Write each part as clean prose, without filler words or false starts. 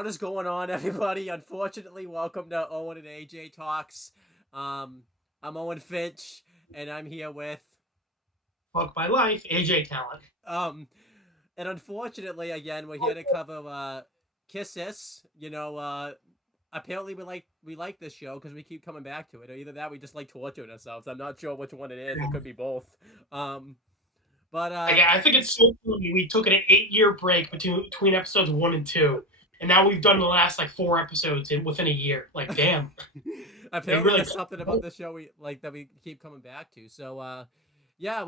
What is going on, everybody? Unfortunately, welcome to Owen and AJ Talks. I'm Owen Finch, and I'm here with Fuck my life, AJ Talent. um, and unfortunately, again, we're here to cover Siss. Apparently we like this show because we keep coming back to it, or either that we just like torturing ourselves. I'm not sure which one it is. It could be both. Um, but I think it's so funny. We took an 8-year break between episodes 1 and 2, and now we've done the last like 4 episodes within a year. Like, damn, they apparently really. there's something about the show we like that we keep coming back to. So yeah,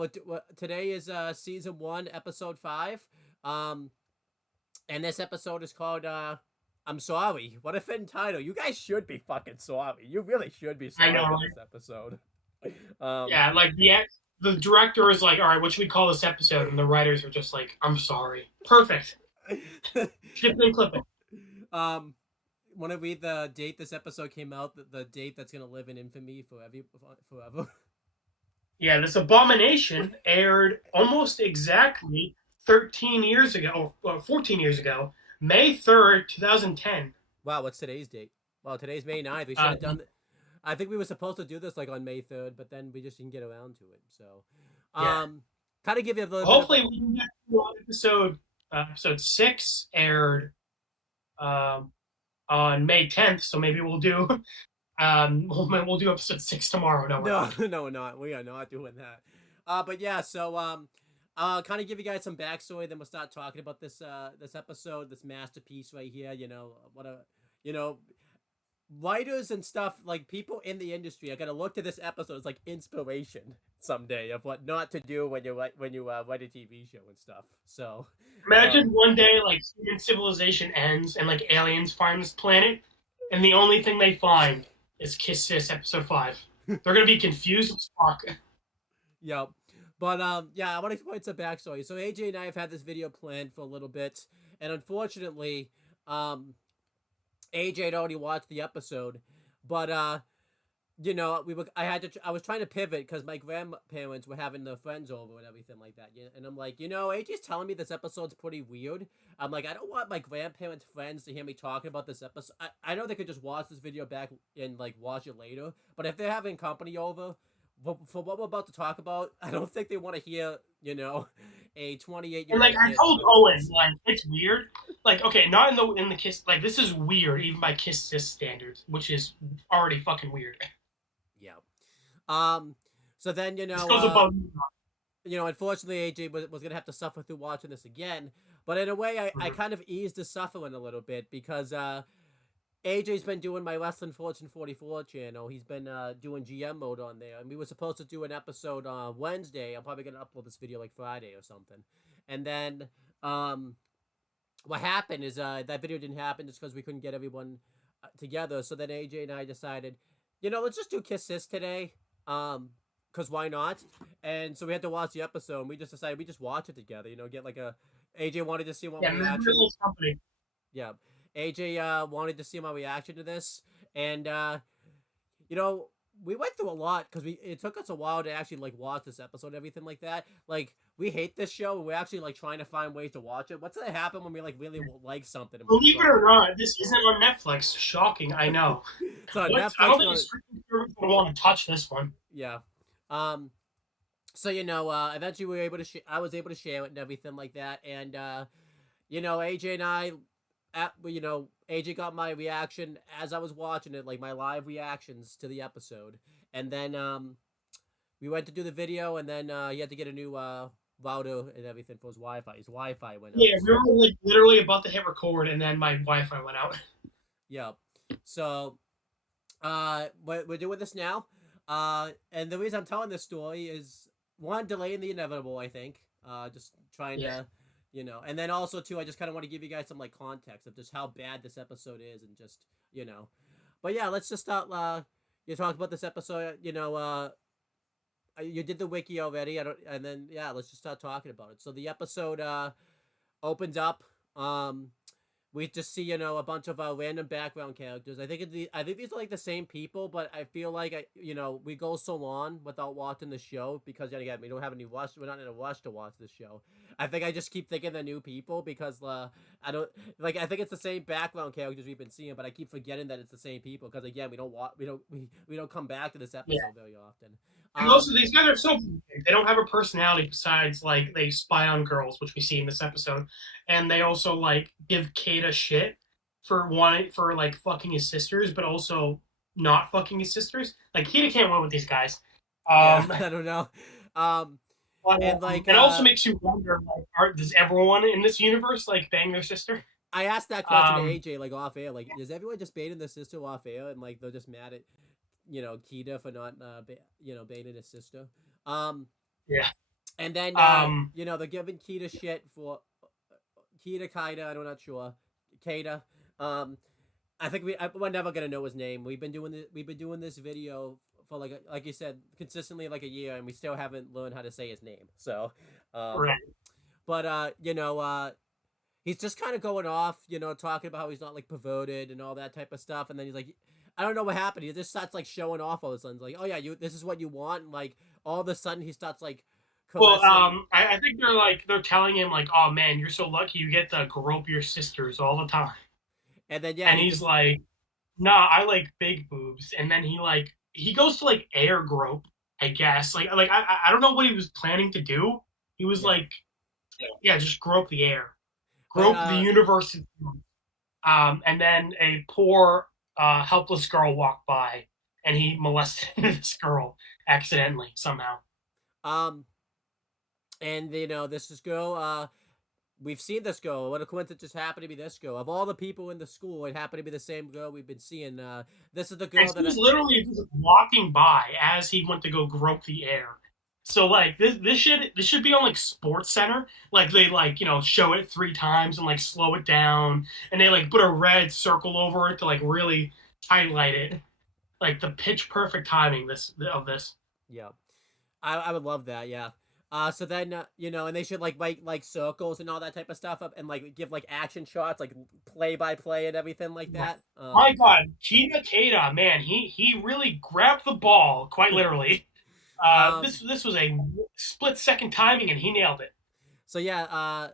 today is season 1, episode 5. Um, and this episode is called I'm sorry. What a fitting title. You guys should be fucking sorry. You really should be I sorry know. for Right? this episode. Um, Yeah, like the director is like, all right, what should we call this episode? And the writers are just like, I'm sorry. Perfect. Ship and clip it. um, want to read the date this episode came out? The date that's gonna live in infamy forever. Yeah, this abomination aired almost exactly 13 years ago, or 14 years ago, May 3rd, 2010. Wow, what's today's date? Well, today's May 9th. We should Uh, have done. I think we were supposed to do this like on May 3rd, but then we just didn't get around to it. So, yeah. kind of give you a little bit of. Hopefully, we can get to episode 6 aired on May 10th. So maybe we'll do we'll do episode 6 tomorrow. No, we're No, not. no, we're not. We are not doing that. But yeah, so I'll kind of give you guys some backstory. Then we'll start talking about this episode, this masterpiece right here. You know, writers and stuff like people in the industry are gonna look to this episode as like inspiration someday of what not to do when you write a TV show and stuff. So, Imagine one day like human civilization ends and like aliens find this planet, and the only thing they find is Kiss Sis episode 5. They're gonna be confused as fuck. yeah. But yeah, I want to explain some backstory. So AJ and I have had this video planned for a little bit, and unfortunately, AJ had already watched the episode, but I was trying to pivot because my grandparents were having their friends over and everything like that. And I'm like, AJ's telling me this episode's pretty weird. I'm like, I don't want my grandparents' friends to hear me talking about this episode. I know they could just watch this video back and like watch it later, but if they're having company over for what we're about to talk about, I don't think they want to hear, a 28-year-old. And like I told Owen, like it's weird. Like okay, not in the Kiss. Like this is weird even by Kiss Sis standards, which is already fucking weird. Yeah. So then This goes above. unfortunately, AJ was gonna have to suffer through watching this again. But in a way, I kind of eased the suffering a little bit because AJ's been doing my Wrestling Fortune 44 channel. He's been doing GM mode on there, and we were supposed to do an episode on Wednesday. I'm probably gonna upload this video like Friday or something. And then what happened is that video didn't happen just because we couldn't get everyone together. So then AJ and I decided, let's just do Kiss Sis today. Cause why not? And so we had to watch the episode, and we just decided we just watch it together. Get like a. AJ wanted to see what reaction. Yeah, AJ wanted to see my reaction to this, and we went through a lot because it took us a while to actually like watch this episode and everything like that. Like we hate this show, and we're actually like trying to find ways to watch it. What's gonna happen when we like really like something? Believe it or not, this isn't on Netflix. Shocking, I know. So Netflix. I don't think the streaming service would want to touch this one. Yeah. So eventually we were able to. I was able to share it and everything like that, and AJ and I, AJ got my reaction as I was watching it, like my live reactions to the episode, and then we went to do the video, and then he had to get a new router and everything for his Wi-Fi. His Wi-Fi went out. Yeah, we were like literally about to hit record, and then my Wi-Fi went out. Yeah. So, we're doing this now. And the reason I'm telling this story is one, delaying the inevitable, I think. Just trying to, and then also too, I just kind of want to give you guys some like context of just how bad this episode is, and just, but yeah, let's just start. You talked about this episode, you did the wiki already. And then yeah, let's just start talking about it. So the episode opens up we just see a bunch of random background characters. I think these are like the same people, but I feel like we go so long without watching the show because then again we don't have any rush. We're not in a rush to watch the show. I think I just keep thinking they're new people because I don't like. I think it's the same background characters we've been seeing, but I keep forgetting that it's the same people because again we don't come back to this Yeah. episode very often. And also, these guys are so they don't have a personality besides like they spy on girls, which we see in this episode, and they also like give Kate a shit for like fucking his sisters, but also not fucking his sisters. Like Kate can't win with these guys. Yeah, I don't know. And like it also makes you wonder, like, does everyone in this universe like bang their sister? I asked that question to AJ like off air, like, is everyone just baiting their sister off air, and like they're just mad at Kita for not baiting his sister. Yeah. And then they're giving Kita shit for Kaida. I'm not sure. Kaida. I think we're never gonna know his name. We've been doing this video for like you said consistently like a year, and we still haven't learned how to say his name. So, Right. but he's just kind of going off, talking about how he's not like perverted and all that type of stuff, and then he's like, I don't know what happened. He just starts like showing off all of a sudden, like, oh yeah, this is what you want, and, like all of a sudden he starts like. Well, I think they're telling him like, oh man, you're so lucky you get to grope your sisters all the time. And then and he's like, nah, I like big boobs. And then he goes to like air grope, I guess. Like I don't know what he was planning to do. He was like, yeah, just grope the air, grope the universe. And then a poor, helpless girl walked by, and he molested this girl accidentally somehow. And this girl, we've seen this girl. What a coincidence just happened to be this girl. Of all the people in the school, it happened to be the same girl we've been seeing. This is the girl that was literally just walking by as he went to go grope the air. So like this should be on like Sports Center. Like they show it 3 times and like slow it down, and they like put a red circle over it to like really highlight it. Like the pitch perfect timing of this. Yeah, I would love that. Yeah. So then and they should like write like circles and all that type of stuff up, and like give like action shots, like play by play and everything like that. My God, Keita, man, he really grabbed the ball quite literally. This was a split-second timing, and he nailed it. So yeah,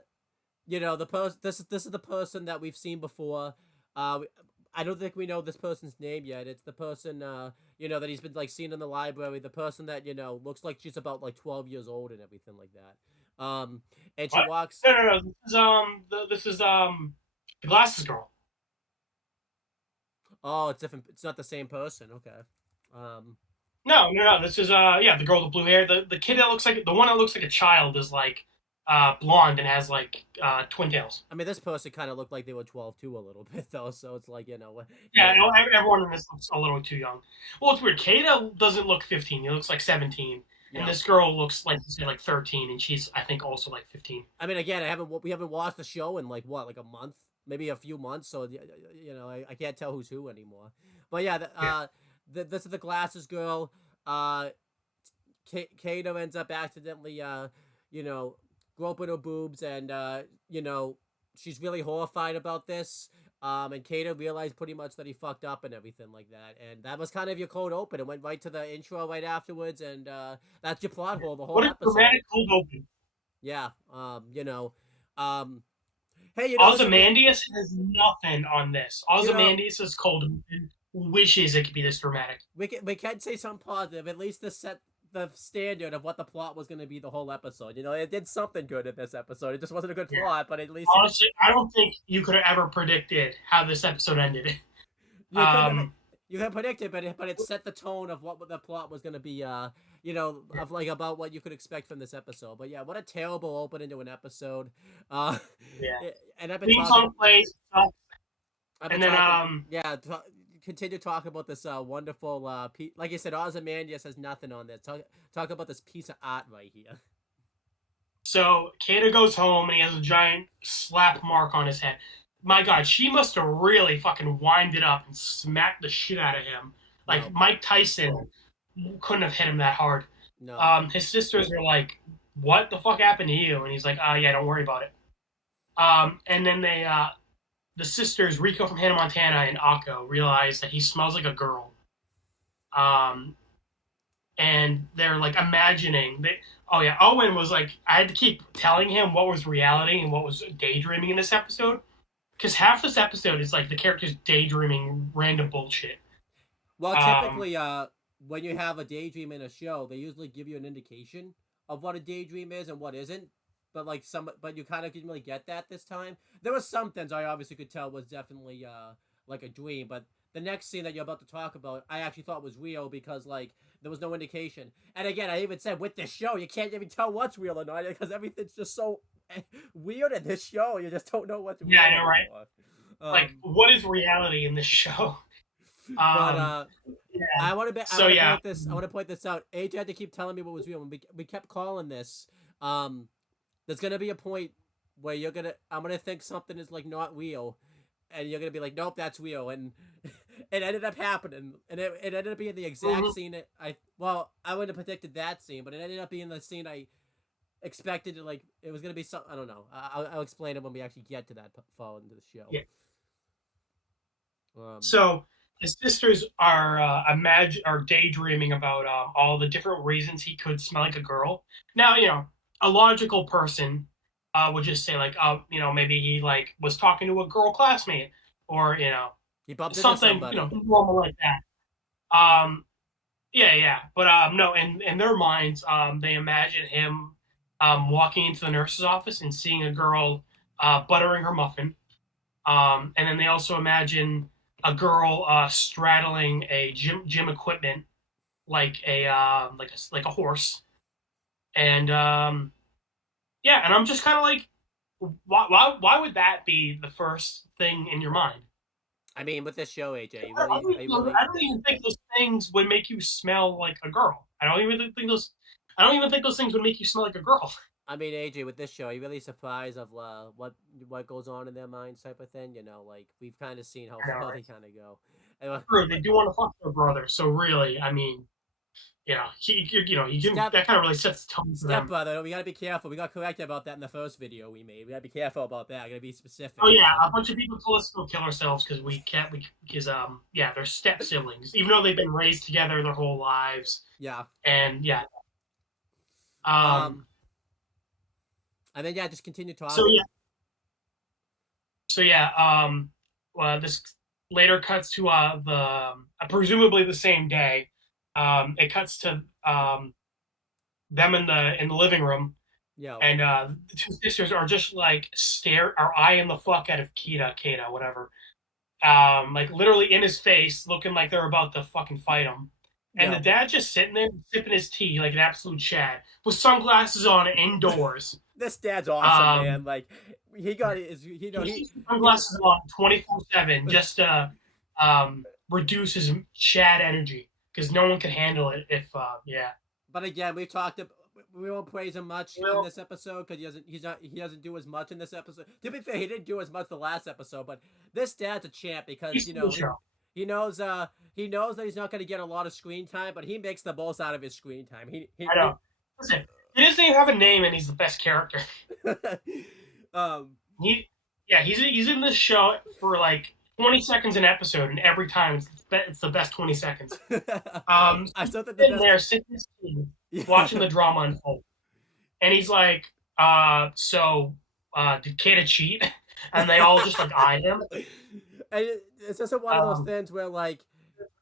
this is the person that we've seen before. I don't think we know this person's name yet. It's the person that he's been like seen in the library. The person that looks like she's about like 12 years old and everything like that. And she walks. No. This is the glasses girl. Oh, it's different. It's not the same person. Okay. No. This is the girl with the blue hair. The kid that looks like the one that looks like a child is like blonde and has like twin tails. I mean, this person kind of looked like they were 12 too a little bit though, so it's like Yeah, everyone in this looks a little too young. Well, it's weird. Keita doesn't look 15. He looks like 17. Yeah. And this girl looks like you said, like 13, and she's I think also like 15. I mean, again, we haven't watched the show in like what, like a month, maybe a few months, so I can't tell who's who anymore. But yeah, this is the glasses girl. Keita ends up accidentally groping her boobs, and she's really horrified about this. And Keita realized pretty much that he fucked up and everything like that, and that was kind of your cold open. It went right to the intro right afterwards, and that's your plot hole the whole episode. What a dramatic cold open. Yeah, hey, Ozymandias has nothing on this. Ozymandias is cold open. Wishes it could be this dramatic. We can say something positive. At least this set the standard of what the plot was going to be the whole episode. It did something good in this episode. It just wasn't a good plot, but at least honestly, I don't think you could have ever predicted how this episode ended. You can predict it, but it set the tone of what the plot was going to be. Of like about what you could expect from this episode. But yeah, what a terrible opening to an episode. And I've been talking. Continue talking about this wonderful like you said, Ozymandias has nothing on this. Talk about this piece of art right here. So Keita goes home and he has a giant slap mark on his head. My God, she must have really fucking winded up and smacked the shit out of him. Like Mike Tyson couldn't have hit him that hard. No. His sisters are like, "What the fuck happened to you?" And he's like, yeah, don't worry about it." And then the sisters, Rico from Hannah Montana and Akko, realize that he smells like a girl. And they're like imagining that. Oh yeah, Owen was like, I had to keep telling him what was reality and what was daydreaming in this episode, because half this episode is like the characters daydreaming random bullshit. Well, typically, when you have a daydream in a show, they usually give you an indication of what a daydream is and what isn't. But you kind of didn't really get that this time. There was some things I obviously could tell was definitely like a dream, but the next scene that you're about to talk about, I actually thought was real because like there was no indication. And again, I even said with this show, you can't even tell what's real or not because everything's just so weird in this show. You just don't know what's real. Yeah, I know, right? Like, what is reality in this show? But yeah. I want to yeah. point this out. AJ had to keep telling me what was real, and we kept calling this. There's gonna be a point where I'm gonna think something is like not real, and you're gonna be like, nope, that's real, and it ended up happening, and it ended up being the exact scene I wouldn't have predicted that scene, but it ended up being the scene I expected. It was gonna be something. I don't know. I'll explain it when we actually get to that fall into the show. Yeah. So his sisters are daydreaming about all the different reasons he could smell like a girl. Now, a logical person would just say like, maybe he like was talking to a girl classmate, or he bumped something normal like that. Yeah. But no, in their minds, they imagine him walking into the nurse's office and seeing a girl buttering her muffin. And then they also imagine a girl straddling a gym equipment like a horse. And and I'm just kind of like, why would that be the first thing in your mind? I mean, with this show, AJ, I don't even think those things would make you smell like a girl. I don't even think those things would make you smell like a girl. I mean, AJ, with this show, are you really surprised of what goes on in their minds, type of thing? Like we've kind of seen how far they kind of go. True, they do want to fuck their brother, so really, I mean, that kind of really sets the tone for them. Stepbrother, we gotta be careful. We got corrected about that in the first video we made. We gotta be careful about that. I gotta be specific. Oh yeah, a bunch of people told us to kill ourselves because they're step siblings, even though they've been raised together their whole lives. Yeah. And yeah. And then just continue talking. So yeah. This later cuts to the presumably the same day. It cuts to them in the living room. Yeah. And the two sisters are just like eyeing the fuck out of Kata, whatever. Like literally in his face, looking like they're about to fucking fight him. And the dad just sitting there sipping his tea like an absolute Chad with sunglasses on indoors. This dad's awesome, man. Like he got his, sunglasses on 24/7 just to reduce his Chad energy because no one can handle it if But again, we won't praise him much in this episode because he doesn't do as much in this episode. To be fair, he didn't do as much the last episode, but this dad's a champ because he knows that he's not going to get a lot of screen time, but he makes the most out of his screen time. I know. Listen, he doesn't even have a name, and he's the best character. He's in this show for like 20 seconds an episode, and every time it's the best 20 seconds. I still think sitting watching the drama unfold, and he's like, did Kata cheat? And they all just like eye him. And it's just one of those things where like,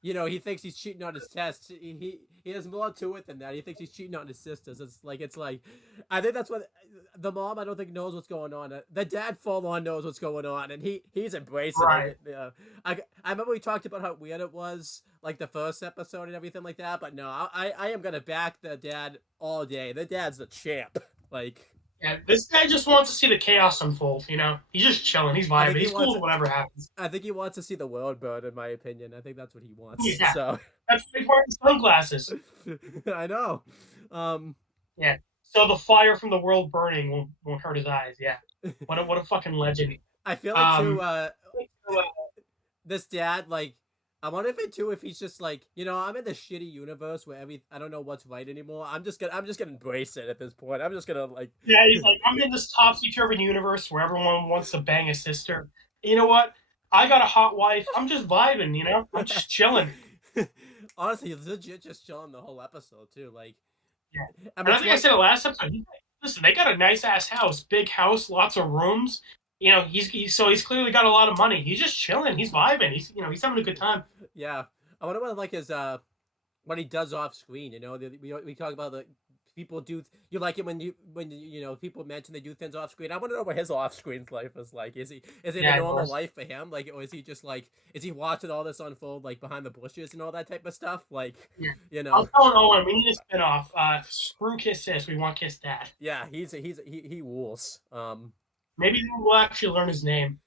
he thinks he's cheating on his test. He has more to it than that. He thinks he's cheating on his sisters. It's like I think that's what the mom I don't think knows what's going on. The dad full on knows what's going on, and he's embracing it. I remember we talked about how weird it was, like the first episode and everything like that. But no, I am gonna back the dad all day. The dad's the champ. Like. Yeah, this guy just wants to see the chaos unfold, He's just chilling. He's vibing. He's cool with whatever happens. I think he wants to see the world burn, in my opinion. I think that's what he wants. Yeah, so. That's why he's wearing sunglasses. I know. Yeah. So the fire from the world burning won't hurt his eyes. Yeah. What a fucking legend. I feel like too. This dad, like, I wonder if he's just like, I'm in this shitty universe where I don't know what's right anymore. I'm just gonna embrace it at this point. I'm just gonna like. Yeah, he's like, I'm in this topsy-turvy universe where everyone wants to bang a sister. You know what? I got a hot wife. I'm just vibing. You know, I'm just chilling. Honestly, he's legit just chilling the whole episode too. Like, Yeah. I And mean, I it's think I one. said it last episode. Listen, they got a nice ass house, big house, lots of rooms. You know, he's clearly got a lot of money. He's just chilling. He's vibing. He's having a good time. Yeah, I wonder what like his what he does off screen. You know, we talk about the people do. You like it when you know people mention they do things off screen. I want to know what his off screen life is like. Is it a Yeah, of normal course. life for him? Like, or is he just like is he watching all this unfold like behind the bushes and all that type of stuff? Like, Yeah. you I was know, telling Owen we need a spinoff. Screw Kiss Sis. We want Kiss Dad. yeah, he rules. Maybe we'll actually learn his name.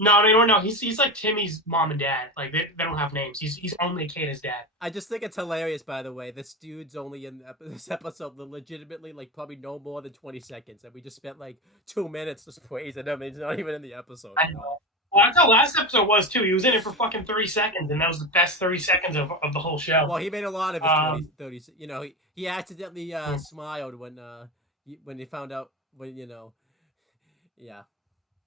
No, they don't know. He's like Timmy's mom and dad. Like they don't have names. He's only Kata's dad. I just think it's hilarious, by the way. This dude's only in this episode legitimately like probably no more than 20 seconds, and we just spent like 2 minutes just praising him. He's not even in the episode. I know. Well, that's how last episode was too. He was in it for fucking 30 seconds, and that was the best 30 seconds of the whole show. Well, he made a lot of his 30. You know, he accidentally Hmm. smiled when he found out yeah.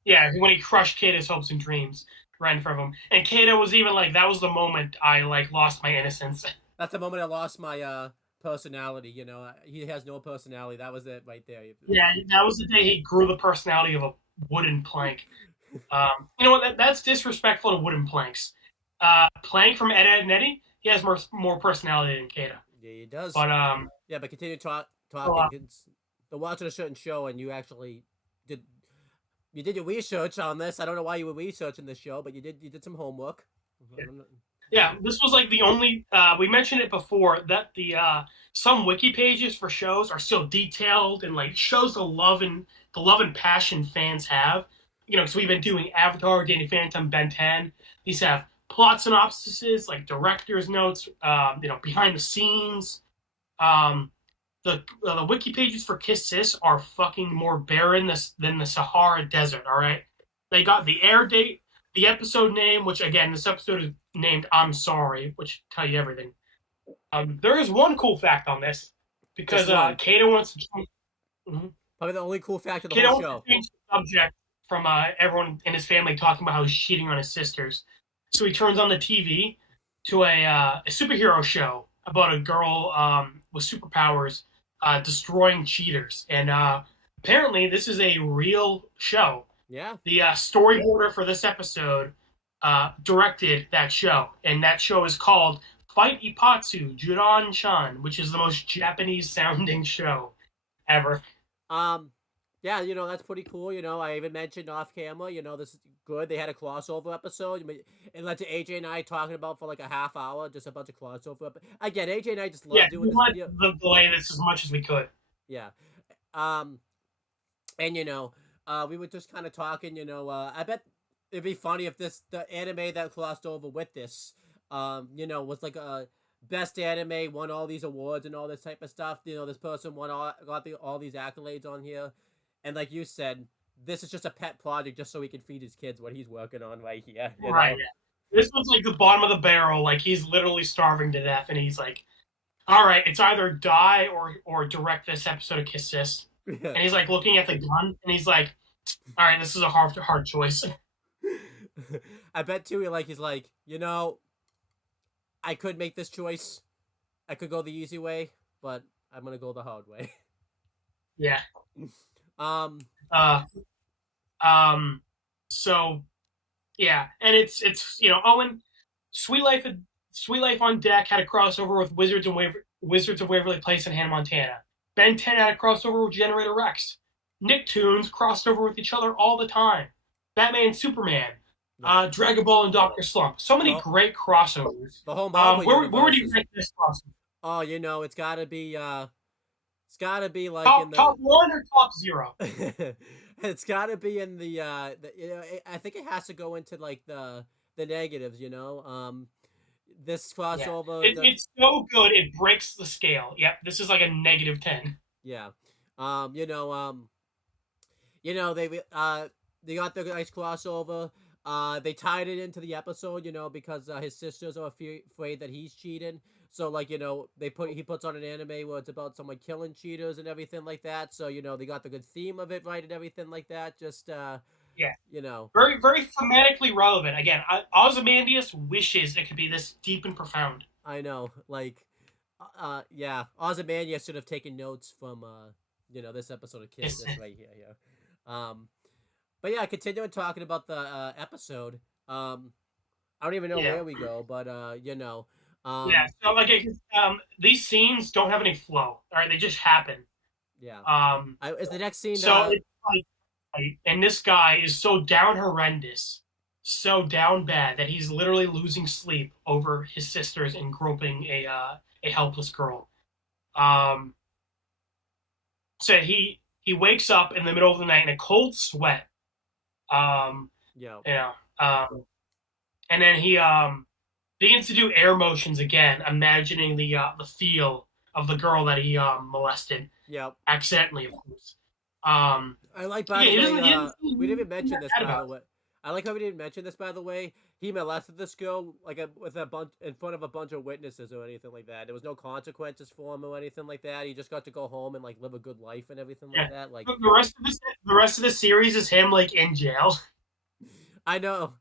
Yeah, when he crushed Kata's hopes and dreams right in front of him, and Kata was even like, "That was the moment I like lost my innocence." That's the moment I lost my personality. You know, he has no personality. That was it right there. Yeah, that was the day he grew the personality of a wooden plank. You know what? That's disrespectful to wooden planks. Plank from Ed, Ed and Eddie, he has more personality than Kata. Yeah, he does. But Yeah, but continue talking. well, They're watching a certain show, and you actually did you did your research on this. I don't know why you were researching this show, but you did some homework. yeah, this was like the only. We mentioned it before that the some wiki pages for shows are so detailed and like shows the love and passion fans have. You know, because we've been doing Avatar, Danny Phantom, Ben 10. These have plot synopsises, like director's notes, behind the scenes. Um, the wiki pages for Kiss Sis are fucking more barren than the Sahara Desert. All right, they got the air date, the episode name, which again, this episode is named "I'm Sorry," which tell you everything. There is one cool fact on this because Just one. Kato wants to. Mhm. Probably the only cool fact of the Kato whole wants show. to change the subject from everyone in his family talking about how he's cheating on his sisters. So he turns on the TV to a superhero show about a girl with superpowers destroying cheaters. And apparently, this is a real show. Yeah. The storyboarder for this episode directed that show, and that show is called Fight Ipatsu Juran-chan, which is the most Japanese sounding show ever. Yeah, you know, that's pretty cool. You know, I even mentioned off camera, you know, this is good. They had a crossover episode. It led to AJ and I talking about for like a half hour, just a bunch of crossover. Again, AJ and I just love Yeah, doing we this wanted video. to delay this as much as we could. Yeah. Um, and you know, we were just kind of talking. You know, I bet it'd be funny if the anime that crossed over with this, you know, was like a best anime, won all these awards and all this type of stuff. You know, this person got all these accolades on here, and like you said, this is just a pet project just so he can feed his kids what he's working on right here. You Right. know? Yeah. This was like the bottom of the barrel. Like he's literally starving to death, and he's like, "All right, it's either die or direct this episode of Kiss Sis." And he's like looking at the gun, and he's like, "All right, this is a hard choice." I bet too. He's like, you know, I could make this choice. I could go the easy way, but I'm gonna go the hard way. Yeah. Um, Uh. So yeah, and it's Owen, Sweet Life on Deck had a crossover with Wizards of Waverly Place in Hannah Montana. Ben 10 had a crossover with Generator Rex. Nicktoons crossed over with each other all the time. Batman and Superman, Dragon Ball and Doctor Slump. So many great crossovers. the whole Marvel Where would you universe rank this crossover? Oh, you know, it's gotta be like in Top one or top zero? the. It's gotta be in the you know, I think it has to go into like the negatives. You know, this Yeah. crossover. It's so good it breaks the scale. Yep, this is like a -10. Yeah. You know, they got the nice crossover. They tied it into the episode, you know, because his sisters are afraid that he's cheating. So like, you know, he puts on an anime where it's about someone killing cheaters and everything like that. So, you know, they got the good theme of it right and everything like that. Just Yeah. Yeah. You know. Very, very thematically relevant. Again, Ozymandias wishes it could be this deep and profound. I know. Like, yeah. Ozymandias should have taken notes from, this episode of Kiss This right here. Yeah. But yeah, continuing talking about the episode. I don't even know Yeah. where we go, but Yeah. So like, these scenes don't have any flow. All right, they just happen. yeah. Um. Is the next scene? So it's like, and this guy is so down horrendous, so down bad that he's literally losing sleep over his sisters and groping a helpless girl. So he wakes up in the middle of the night in a cold sweat. Yeah. And then he begins to do air motions again, imagining the feel of the girl that he molested. Yeah. Accidentally, of course. I like, by the way, we didn't even mention this, by the way. I like how we didn't mention this, by the way. He molested this girl with a bunch in front of a bunch of witnesses or anything like that. There was no consequences for him or anything like that. He just got to go home and like live a good life and everything like that. Like the rest of the series is him like in jail. I know.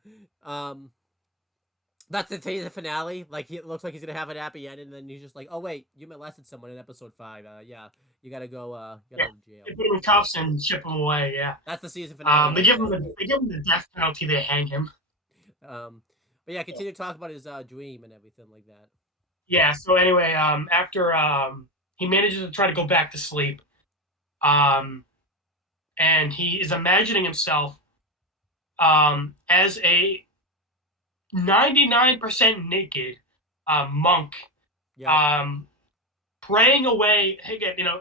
That's the season finale. Like, it looks like he's gonna have an happy end, and then he's just like, "Oh wait, you molested someone in episode 5. Yeah, you gotta go. You gotta go to jail." They put him in cuffs and ship him away. Yeah. That's the season finale. They give him the death penalty. They hang him. But yeah, continue to talk about his dream and everything like that. Yeah. So anyway, after he manages to try to go back to sleep, and he is imagining himself as a 99% naked monk, praying away.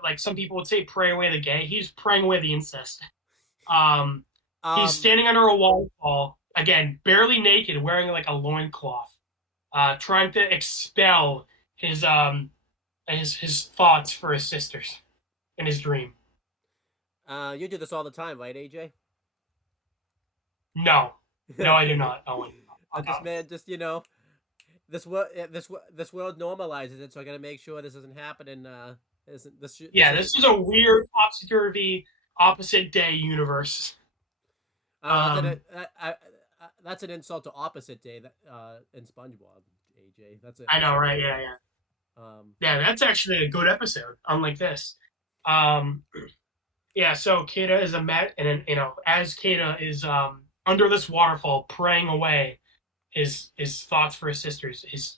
Like some people would say, pray away the gay. He's praying away the incest. He's standing under a waterfall, again, barely naked, wearing like a loincloth, trying to expel his thoughts for his sisters in his dream. You do this all the time, right, AJ? No, I do not, Owen. This world normalizes it, so I gotta make sure this isn't happening. This is a weird topsy-turvy opposite day universe. That's an insult to opposite day in SpongeBob, AJ. That's it. I know, right? Yeah. Yeah, that's actually a good episode. Unlike this, yeah. So Kata is as Kata is under this waterfall, praying away his thoughts for his sisters, his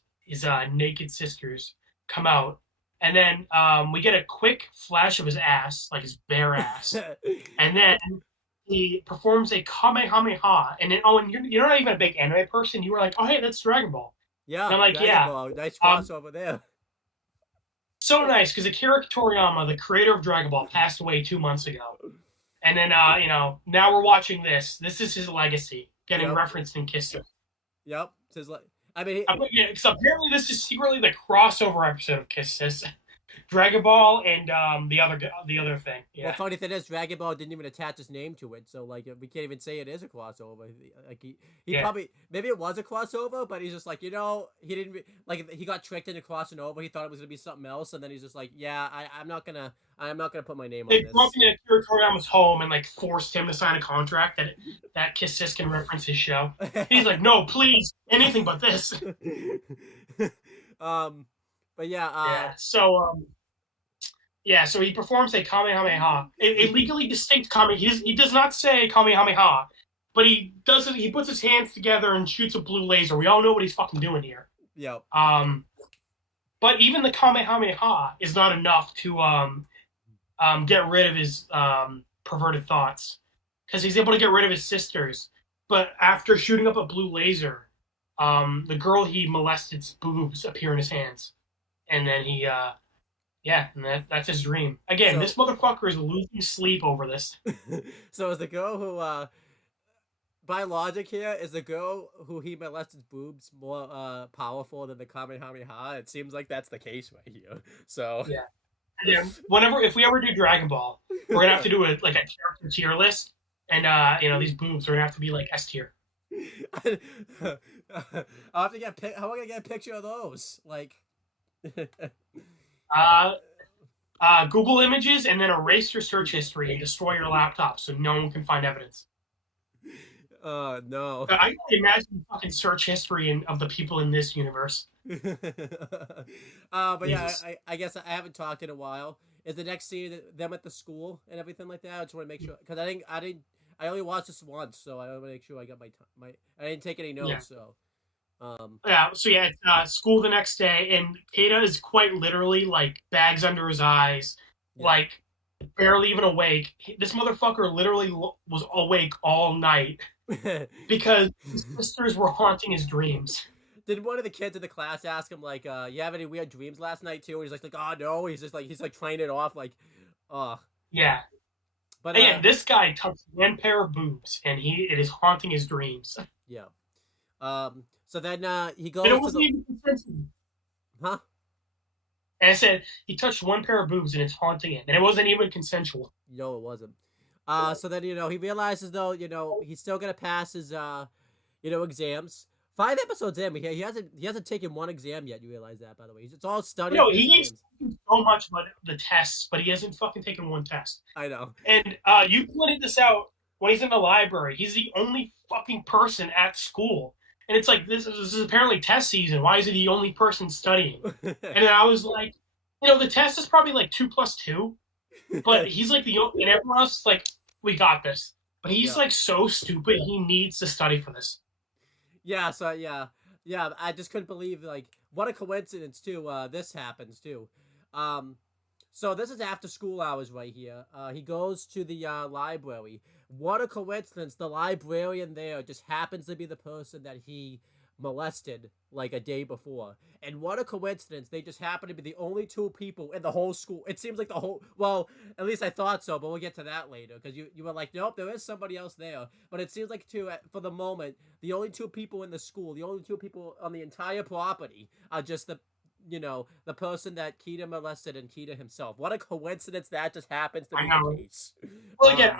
naked sisters come out, and then we get a quick flash of his ass, like his bare ass, and then he performs a Kamehameha. And then, Owen, you're not even a big anime person. You were like, oh, hey, that's Dragon Ball. Yeah, and I'm like, Dragon Ball. Nice crossover there. So nice, because Akira Toriyama, the creator of Dragon Ball, passed away 2 months ago. And then, now we're watching this. This is his legacy, getting referenced in Kiss. Yep. So so apparently this is secretly the crossover episode of Kiss Siss. Dragon Ball and the other thing. Yeah. Well, funny thing is, Dragon Ball didn't even attach his name to it, so like we can't even say it is a crossover. Like he probably, maybe it was a crossover, but he's just like, he didn't like, he got tricked into crossing over. He thought it was gonna be something else, and then he's just like, yeah, I'm not gonna put my name on this. They broke into Akira Toriyama's home and like forced him to sign a contract that Kiss Siss can reference his show. He's like, no, please, anything but this. But yeah. So he performs a Kamehameha, a legally distinct Kamehameha. He does not say Kamehameha, but he does it. He puts his hands together and shoots a blue laser. We all know what he's fucking doing here. Yep. But even the Kamehameha is not enough to get rid of his perverted thoughts, because he's able to get rid of his sisters. But after shooting up a blue laser, the girl he molested's boobs appear in his hands. And then he, and that's his dream. Again, this motherfucker is losing sleep over this. So is the girl who, by logic here, is the girl who he molested's boobs more powerful than the Kamehameha? It seems like that's the case right here. So yeah. If we ever do Dragon Ball, we're gonna have to do a character tier list, and these boobs are gonna have to be like S tier. I'll have to how am I gonna get a picture of those? Like. Google images and then erase your search history and destroy your laptop so no one can find evidence. No. I can imagine the fucking search history of the people in this universe. But yeah, Jesus. I guess I haven't talked in a while. Is the next scene them at the school and everything like that? I just want to make sure because I only watched this once, so I want to make sure I got my I didn't take any Yeah. notes, so um Yeah, so yeah, it's school the next day, and Kata is quite literally like bags under his eyes, yeah. like barely even awake. This motherfucker literally was awake all night because his sisters were haunting his dreams. Did one of the kids in the class ask him like, "You have any weird dreams last night too?" And he's like, "Oh no," he's like trying it off like, "Oh," Yeah. but And this guy touched one pair of boobs, and it is haunting his dreams. yeah. So then he And it goes to wasn't the even consensual. huh? And I said he touched one pair of boobs, and it's haunting him, and it wasn't even consensual. No, it wasn't. So then he realizes though he's still gonna pass his exams. 5 episodes in, but he hasn't taken one exam yet. You realize that, by the way. It's all studying No, for his he needs exams. so much about the tests, but he hasn't fucking taken one test. I know. And you pointed this out when he's in the library. He's the only fucking person at school. And it's like, this is apparently test season. Why is he the only person studying? And then I was like, the test is probably like 2 plus 2, but he's like and everyone else is like, we got this. But he's like so stupid, he needs to study for this. Yeah. So yeah. I just couldn't believe like what a coincidence too. This happens too. Um, so this is after school hours right here. He goes to the library. What a coincidence! The librarian there just happens to be the person that he molested like a day before. And what a coincidence! They just happen to be the only two people in the whole school. It seems like the whole. Well, at least I thought so, but we'll get to that later because you were like, nope, there is somebody else there. But it seems like too for the moment, the only two people in the school, the only two people on the entire property are just the person that Keita molested and Keita himself. What a coincidence that just happens to I be know. the case. Well, again,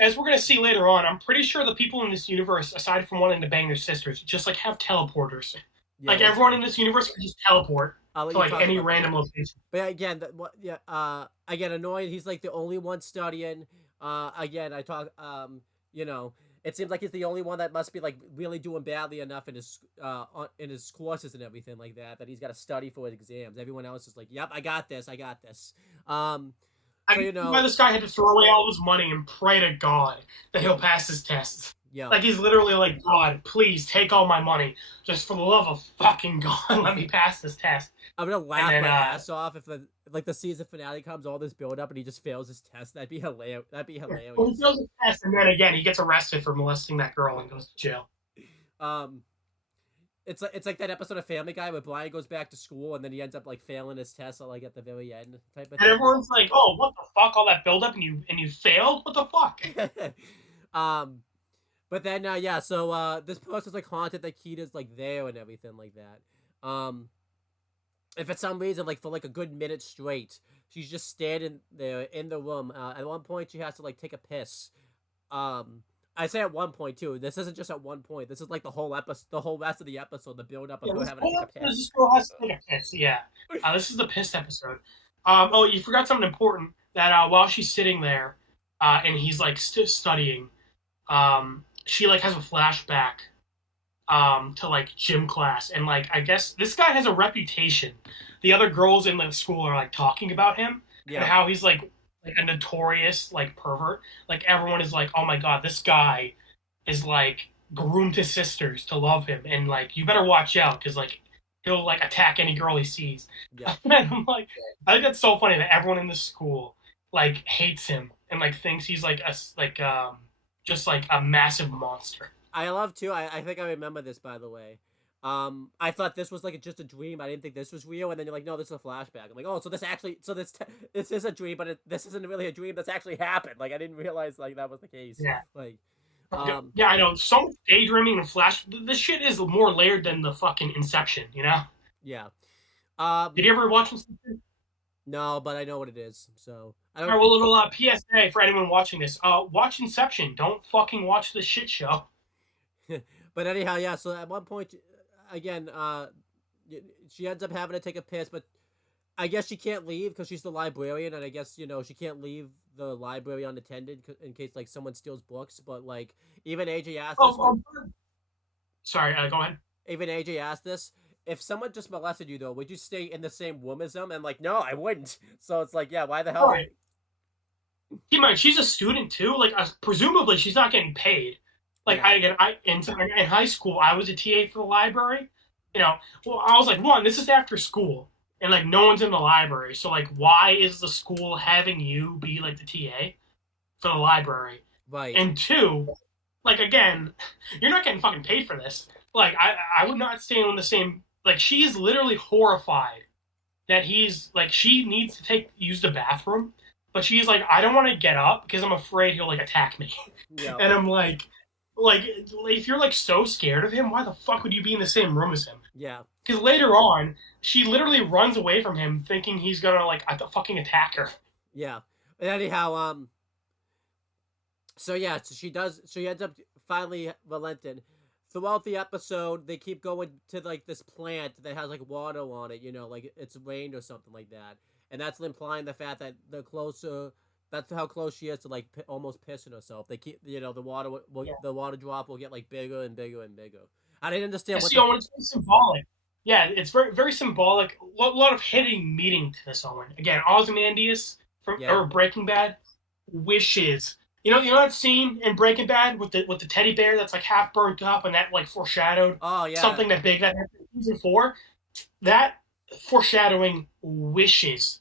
as we're gonna see later on, I'm pretty sure the people in this universe, aside from wanting to bang their sisters, just like have teleporters. Yeah, Like everyone in this universe can just teleport I'll let to you like talk any about random that. location. But yeah, again, I get annoyed. He's like the only one studying. Again, I talk. You know, it seems like he's the only one that must be like really doing badly enough in his courses and everything like that that he's got to study for his exams. Everyone else is like, "Yep, I got this. I got this." I So can see why this guy had to throw away all his money and pray to God that he'll pass his tests. yeah. Like he's literally like, God, please take all my money, just for the love of fucking God, let me pass this test. I'm gonna laugh then, my ass off if the season finale comes, all this build up, and he just fails his test. That'd be hilarious. That'd be hilarious. Well, he fails his test, and then again, he gets arrested for molesting that girl and goes to jail. Um, it's like that episode of Family Guy where Brian goes back to school and then he ends up like failing his test like at the very end type of And thing. everyone's like, "Oh, what the fuck? All that build up, and you failed? What the fuck?" But then yeah, so this person's like haunted that Kita's like there and everything like that. And for some reason, like for like a good minute straight, she's just standing there in the room. At one point, she has to like take a piss. I say at one point too. This isn't just at one point. This is like the whole episode, the whole rest of the episode, the build up of her having to take a piss. This girl has to take a piss. Yeah, this is the piss episode. Oh, you forgot something important. That while she's sitting there, and he's like studying, she like has a flashback to like gym class, and like I guess this guy has a reputation. The other girls in the school are like talking about him and how he's like a notorious like pervert. Like everyone is like, oh my god, this guy is like groomed his sisters to love him, and like you better watch out because like he'll like attack any girl he sees. Yeah. And I'm like, I think that's so funny that everyone in the school like hates him and like thinks he's like just like a massive monster. I love too. I think I remember this, by the way. I thought this was like just a dream. I didn't think this was real. And then you're like, no, this is a flashback. I'm like, oh, so this is a dream, but this isn't really a dream. That's actually happened. Like I didn't realize like that was the case. Yeah. Like, yeah, I know. So much daydreaming and flash. This shit is more layered than the fucking Inception. You know? Yeah. Did you ever watch Inception? No, but I know what it is. So I don't. All right, well, a little PSA for anyone watching this. Watch Inception. Don't fucking watch this shit show. But anyhow, yeah. So at one point, again, she ends up having to take a piss, but I guess she can't leave because she's the librarian, and I guess she can't leave the library unattended in case like someone steals books. But like even AJ asked this. Oh, sorry. Go ahead. Even AJ asked this. If someone just molested you, though, would you stay in the same room as them? And like, no, I wouldn't. So it's like, yeah, why the hell? Right. Keep in mind, she's a student too. Like, presumably, she's not getting paid. Like, Yeah. in high school, I was a TA for the library. Well, I was like, one, this is after school, and like, no one's in the library. So, like, why is the school having you be like the TA for the library? Right. And two, like, again, you're not getting fucking paid for this. Like, I would not stay in the same. Like, she is literally horrified that he's like, she needs to use the bathroom, but she's like, I don't want to get up because I'm afraid he'll like attack me. Yeah. And I'm like, if you're like so scared of him, why the fuck would you be in the same room as him? Yeah. Because later on, she literally runs away from him, thinking he's gonna like fucking attack her. Yeah. And anyhow, so yeah, so she does. She ends up finally relenting. Throughout the episode, they keep going to like this plant that has like water on it. Like it's rained or something like that, and that's implying the fact that the closer. That's how close she is to like almost pissing herself. They keep, the water, Yeah. the water drop will get like bigger and bigger and bigger. I didn't understand what See, Owen, it's very symbolic. Yeah, it's very very symbolic. A lot of hidden meaning to this, Owen. Again, Ozymandias or Breaking Bad wishes. You know that scene in Breaking Bad with the teddy bear that's like half burnt up and that like foreshadowed something that big that happened in season 4. That foreshadowing wishes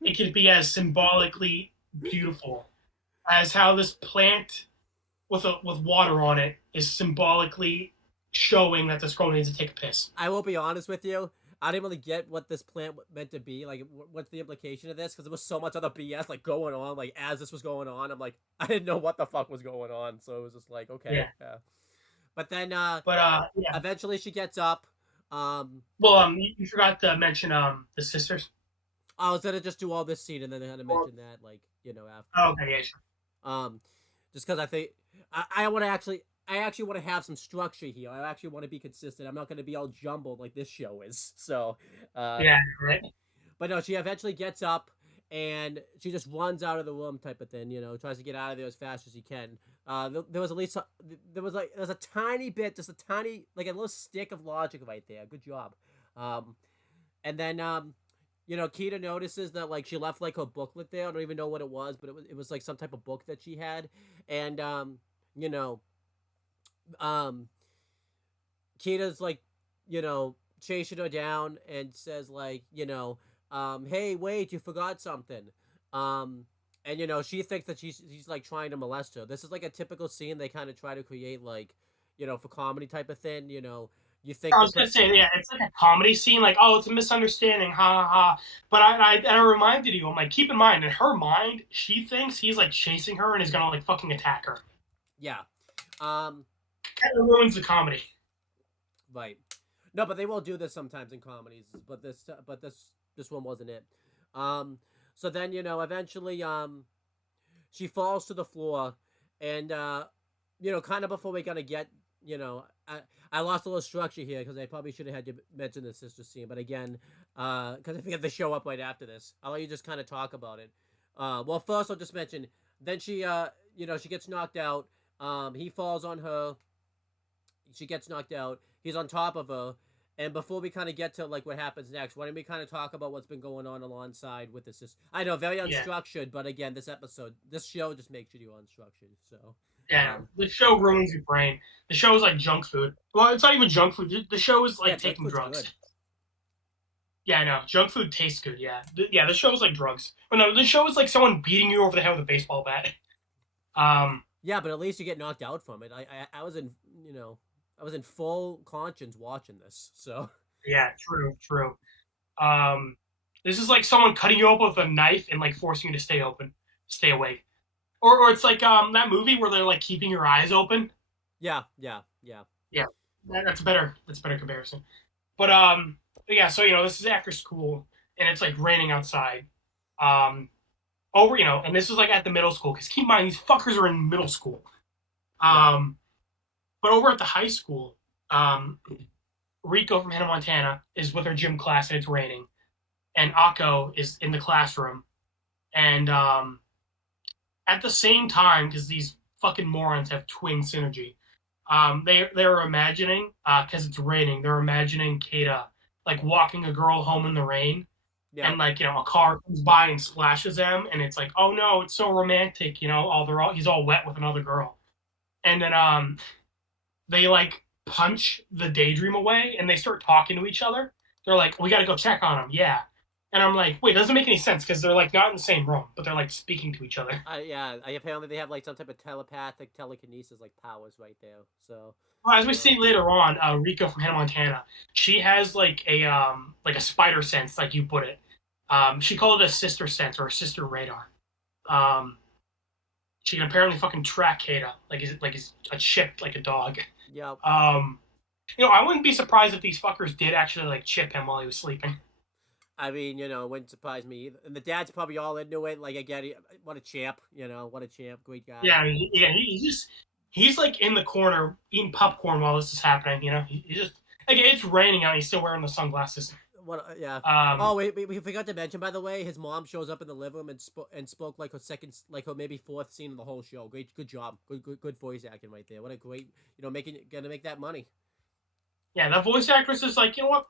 it could be as symbolically beautiful as how this plant with water on it is symbolically showing that this girl needs to take a piss. I will be honest with you. I didn't really get what this plant meant to be. Like, what's the implication of this? Because there was so much other BS like going on. Like as this was going on, I'm like, I didn't know what the fuck was going on. So it was just like, okay. Yeah. But then, yeah. Eventually she gets up. Well, you forgot to mention the sisters. I was gonna just do all this scene and then I had to mention that, like, after. Oh, okay, yeah, sure. Just because I think I want to actually. I actually want to have some structure here. I actually want to be consistent. I'm not going to be all jumbled like this show is. So, yeah, right. But no, she eventually gets up and she just runs out of the room, type of thing. Tries to get out of there as fast as she can. There was at least there's a tiny bit, just a tiny, like a little stick of logic right there. Good job. And then Keita notices that like she left like her booklet there. I don't even know what it was, but it was like some type of book that she had, and Kita's like, chasing her down and says like, hey, wait, you forgot something. And she thinks that she's like trying to molest her. This is like a typical scene they kind of try to create, like, for comedy type of thing. You think I was gonna say, yeah, it's like a comedy scene, like, oh, it's a misunderstanding, ha ha ha. But I reminded you, I'm like, keep in mind, in her mind, she thinks he's like chasing her and is gonna like fucking attack her. Yeah. That ruins the comedy. Right. No, but they will do this sometimes in comedies. But this one wasn't it. So then eventually she falls to the floor, and kind of before we're gonna get I lost a little structure here because I probably should have had you mention the sister scene, but again, because I have to show up right after this, I'll let you just kind of talk about it. Well, first I'll just mention. Then she she gets knocked out. He falls on her. She gets knocked out. He's on top of her. And before we kind of get to like what happens next, why don't we kind of talk about what's been going on alongside with this? I know, very unstructured, but again, this show just makes you unstructured. So yeah, the show ruins your brain. The show is like junk food. Well, it's not even junk food. The show is like taking drugs. Good. Yeah, I know. Junk food tastes good. Yeah, the show is like drugs. But no, the show is like someone beating you over the head with a baseball bat. Yeah, but at least you get knocked out from it. I was in I was in full conscience watching this, so. Yeah, true. This is like someone cutting you open with a knife and like forcing you to stay awake. Or it's like that movie where they're like keeping your eyes open. Yeah. That's a better comparison. But yeah, so this is after school and it's like raining outside. And this is like at the middle school, because keep in mind these fuckers are in middle school. But over at the high school, Rico from Hannah Montana is with her gym class and it's raining, and Akko is in the classroom, and at the same time, because these fucking morons have twin synergy, they're imagining because it's raining. They're imagining Kata like walking a girl home in the rain, Yeah. and like a car comes by and splashes them, and it's like, oh no, it's so romantic, he's all wet with another girl, and then they like punch the daydream away, and they start talking to each other. They're like, we got to go check on him, yeah. And I'm like, wait, it doesn't make any sense because they're like not in the same room, but they're like speaking to each other. Yeah. Apparently they have like some type of telepathic telekinesis like powers right there. So. Well, as we see later on, Rico from Hannah Montana, she has like a spider sense, like you put it. She called it a sister sense or a sister radar. She can apparently fucking track Kata like he's a chip, like a dog. Yep. I wouldn't be surprised if these fuckers did actually like chip him while he was sleeping. I mean, it wouldn't surprise me either. And the dad's probably all into it. Like, again, what a champ, what a champ, great guy. Yeah, he's like in the corner eating popcorn while this is happening. He just like it's raining out. And he's still wearing the sunglasses. What? Yeah. We forgot to mention, by the way, his mom shows up in the living room and spoke like her second, like her maybe fourth scene in the whole show. Good job. Good voice acting right there. What a great, gonna make that money. Yeah, that voice actress is like, you know what?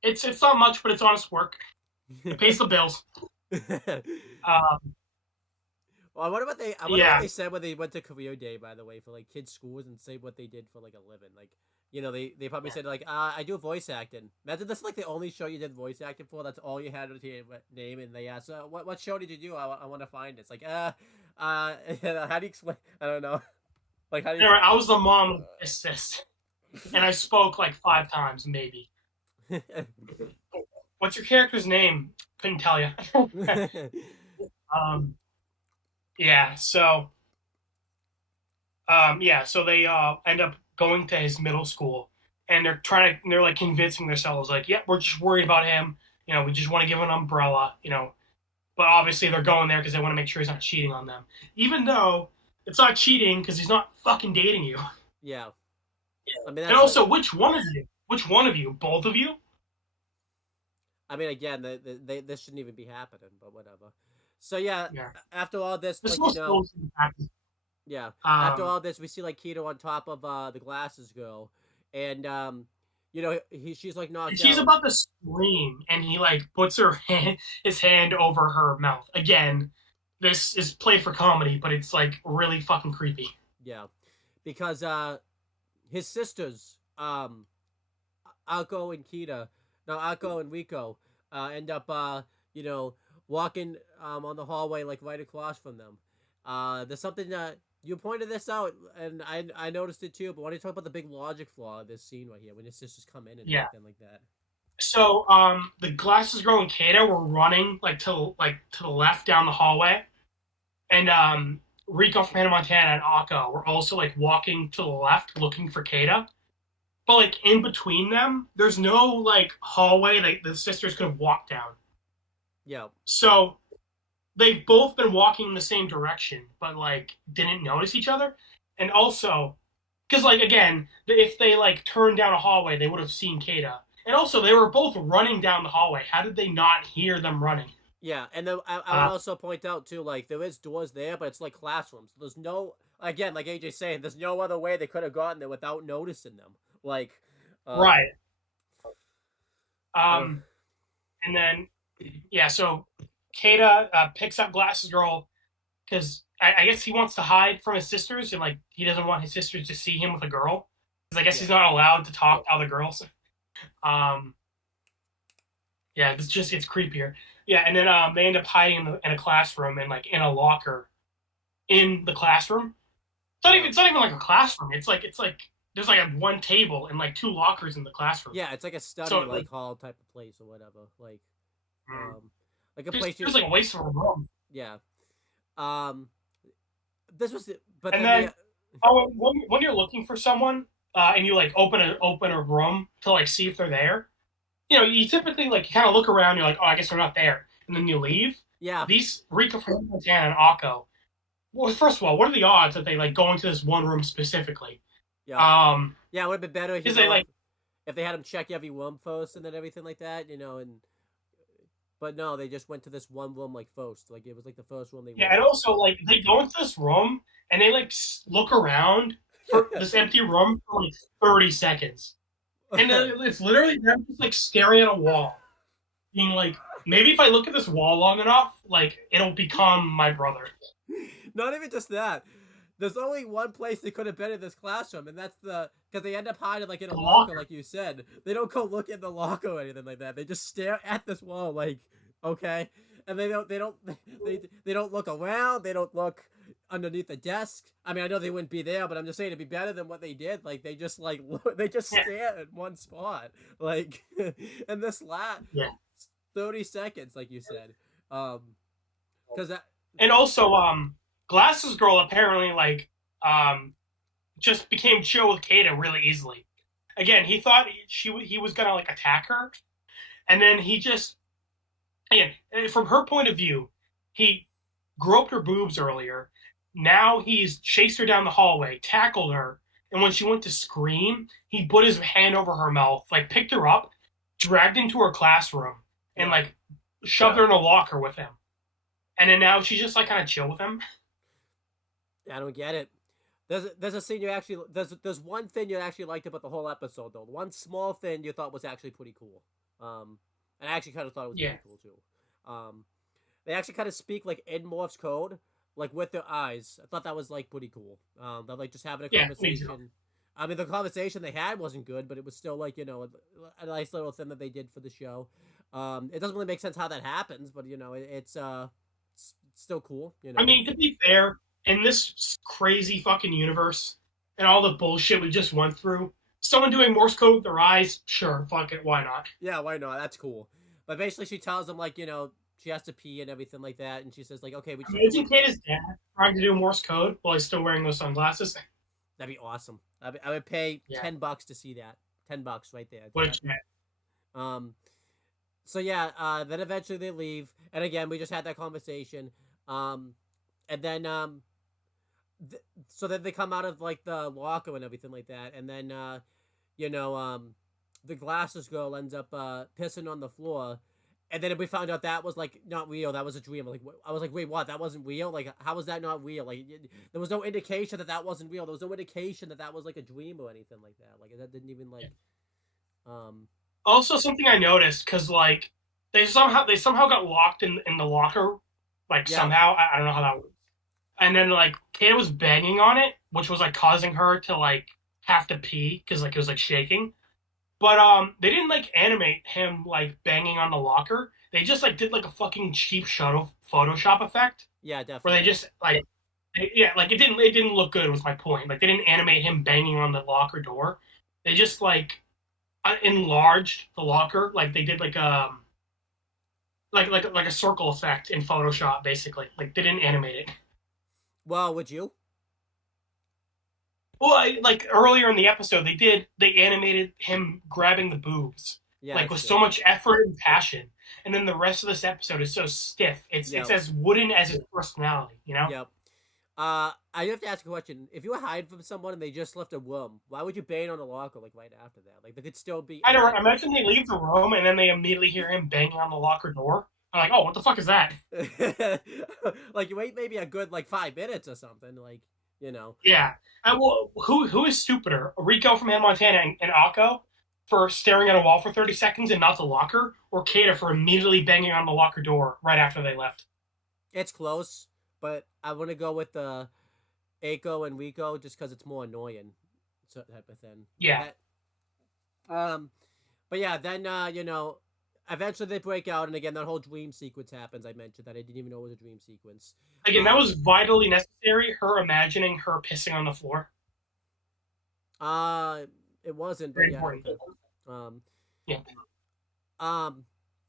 It's not much, but it's honest work. It pays the bills. Well, I wonder what what they said when they went to career day, by the way, for like kids' schools and say what they did for like a living. Like, they probably said like, I do voice acting. Imagine that's like the only show you did voice acting for. That's all you had with your name, and they asked, what show did you do? I want to find it. It's like, how do you explain? I don't know. Like, how do you? Anyway, I was the mom of Siss, and I spoke like 5 times, maybe. What's your character's name? Couldn't tell you. Yeah. So they end up going to his middle school, and they're like convincing themselves like, yeah, we're just worried about him. We just want to give him an umbrella. But obviously they're going there because they want to make sure he's not cheating on them, even though it's not cheating because he's not fucking dating you. Yeah. I mean, and also, which one of you? Which one of you? Both of you? I mean, again, this shouldn't even be happening, but whatever. So yeah. After all this, after all this, we see like Keto on top of the glasses girl, and she's like knocked out. She's about to scream, and he like puts his hand over her mouth. Again, this is played for comedy, but it's like really fucking creepy. Yeah, because his sisters, Akko and Rico, end up walking on the hallway like right across from them. There's something that you pointed this out, and I noticed it too. But why don't you talk about the big logic flaw of this scene right here when his sisters come in and everything like that? So the glasses girl and Kata were running to the left down the hallway, and Rico from Hannah Montana and Akko were also like walking to the left looking for Kata. But like in between them, there's no like hallway that the sisters could have walked down. Yeah. So they've both been walking in the same direction, but like didn't notice each other. And also, because like again, if they like turned down a hallway, they would have seen Kata. And also, they were both running down the hallway. How did they not hear them running? Yeah, and then I would also point out too, like there is doors there, but it's like classrooms. There's no, again, like AJ's saying, there's no other way they could have gotten there without noticing them. Like, right. And then, so Kata picks up Glasses Girl because I guess he wants to hide from his sisters, and like he doesn't want his sisters to see him with a girl. Because I guess he's not allowed to talk to other girls. It's creepier. Yeah, and then they end up hiding in a classroom and like in a locker in the classroom. It's not even like a classroom. It's like there's like one table and like 2 lockers in the classroom. Yeah, it's like a study hall type of place or whatever. Like like a place. It's like a waste of a room. Yeah. This was but then when you're looking for someone and you like open a room to like see if they're there, you typically like kind of look around. You're like, oh, I guess they're not there, and then you leave. Yeah. These Rico from Montana and Akko. Well, first of all, what are the odds that they like go into this one room specifically? Yeah. It would have been better if if they had them check every room first and then everything like that, and but no, they just went to this one room like first, like it was like the first room they Yeah, went. and also like they go into this room and they like look around for this empty room for like 30 seconds, and it's literally them just like staring at a wall, being like, maybe if I look at this wall long enough, like it'll become my brother. Not even just that. There's only one place they could have been in this classroom, and that's because they end up hiding like in a The locker, locker. like you said. They don't go look in the locker or anything like that. They just stare at this wall, like okay, and they don't look around. They don't look underneath the desk. I mean, I know they wouldn't be there, but I'm just saying it'd be better than what they did. Like they just like they just stare at one spot, like and this 30 seconds, like you said, because that. And also, Glasses Girl apparently like just became chill with Kata really easily. Again, he thought he was gonna like attack her, and then he just, again, from her point of view, he groped her boobs earlier. Now he's chased her down the hallway, tackled her, and when she went to scream, he put his hand over her mouth, like picked her up, dragged into her classroom, and like shoved her in a locker with him. And then now she's just like kind of chill with him. I don't get it. There's a scene you actually there's one thing you actually liked about the whole episode though. One small thing you thought was actually pretty cool. And I actually kind of thought it was pretty cool too. They actually kind of speak like in Morph's code, like with their eyes. I thought that was like pretty cool. They're like just having a conversation. I mean, the conversation they had wasn't good, but it was still like a nice little thing that they did for the show. It doesn't really make sense how that happens, but it's still cool. I mean, to be fair, in this crazy fucking universe and all the bullshit we just went through, someone doing Morse code with their eyes, sure, fuck it, why not? Yeah, why not? That's cool. But basically, she tells them like she has to pee and everything like that, and she says like, okay, we just. Imagine Kata's dad trying to do Morse code while he's still wearing those sunglasses. That'd be awesome. I would pay $10 to see that. $10 right there. What So yeah, then eventually they leave, and again we just had that conversation, and then so then they come out of like the locker and everything like that, and then the Glasses Girl ends up pissing on the floor, and then we found out that was like not real. That was a dream. Like I was like, wait, what? That wasn't real? Like how was that not real? Like there was no indication that that wasn't real. There was no indication that that was like a dream or anything like that. Like that didn't even like. Also, something I noticed because like they somehow got locked in the locker, like somehow I don't know how that works. And then like Kata was banging on it, which was like causing her to like have to pee because like it was like shaking. But they didn't like animate him like banging on the locker. They just like did like a fucking cheap shuttle Photoshop effect. Yeah, definitely. Where they just like like it didn't look good was my point. Like they didn't animate him banging on the locker door. They just like enlarged the locker, like they did like a circle effect in Photoshop, basically. Like they didn't animate it. Well, would you? Well, like earlier in the episode, they animated him grabbing the boobs, like with so much effort and passion, and then the rest of this episode is so stiff. It's as wooden as his personality, Yep. I have to ask a question. If you were hiding from someone and they just left a room, why would you bang on the locker like right after that? Like they could still be. I don't imagine they leave the room and then they immediately hear him banging on the locker door. I'm like, oh, what the fuck is that? Like you wait maybe a good like 5 minutes or something, like Yeah. Well, who is stupider, Rico from Hannah Montana and Akko for staring at a wall for 30 seconds and not the locker, or Kata for immediately banging on the locker door right after they left? It's close, but I want to go with the Akko and Rico just because it's more annoying, so type of thing. Yeah. But yeah, then eventually they break out, and again that whole dream sequence happens. I mentioned that I didn't even know it was a dream sequence. Again, that was vitally necessary. Her imagining her pissing on the floor. It wasn't. Very but important.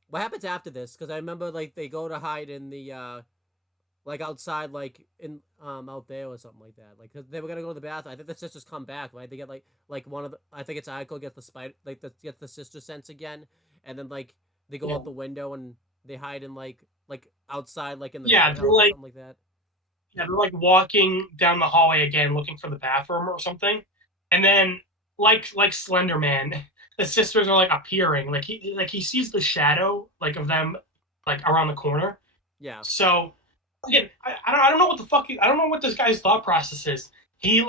What happens after this? Because I remember like they go to hide in the like outside, like in out there or something like that. Like cause they were gonna go to the bathroom. I think the sisters come back, right? They get like one of the. I think it's Aiko gets the spider, like gets the sister sense again, and then like they go out the window and they hide in like outside, like in the they're or something like that. Yeah, they're like walking down the hallway again, looking for the bathroom or something, and then like Slender Man, the sisters are like appearing. Like he sees the shadow like of them like around the corner. Yeah. So again, I don't know what the fuck I don't know what this guy's thought process is. He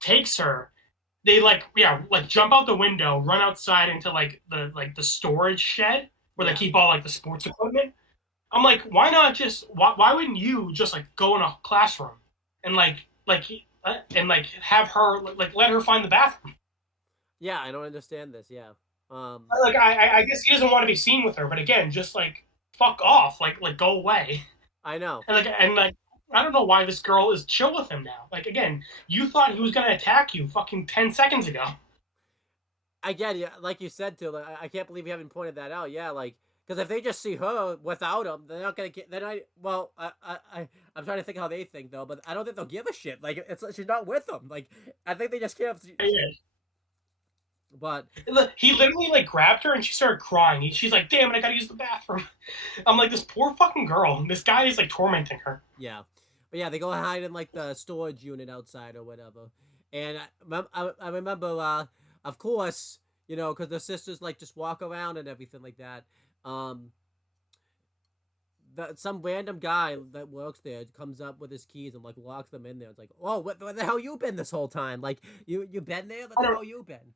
takes her. They like jump out the window, run outside into like the storage shed where they keep all like the sports equipment. I'm like, why not just why wouldn't you just like go in a classroom and like have her like let her find the bathroom? Yeah, I don't understand this. Yeah. Like I guess he doesn't want to be seen with her, but again, just like fuck off, like go away. I know. And I don't know why this girl is chill with him now. Like again, you thought he was gonna attack you fucking 10 seconds ago. Again, yeah, like you said too. Like, I can't believe you haven't pointed that out. Yeah, like because if they just see her without him, they're not gonna get. Then well, I'm trying to think how they think though, but I don't think they'll give a shit. Like she's not with them. Like I think they just can't. Yeah. But he literally like grabbed her and she started crying. She's like, "Damn it, I gotta use the bathroom." I'm like, this poor fucking girl. This guy is like tormenting her. yeah, but yeah, they go hide in like the storage unit outside or whatever. And I remember, of course, you know, because the sisters like just walk around and everything like that. Um, some random guy that works there comes up with his keys and like locks them in there. It's like, oh, where the hell you been this whole time? Like you been there? Where the hell you been?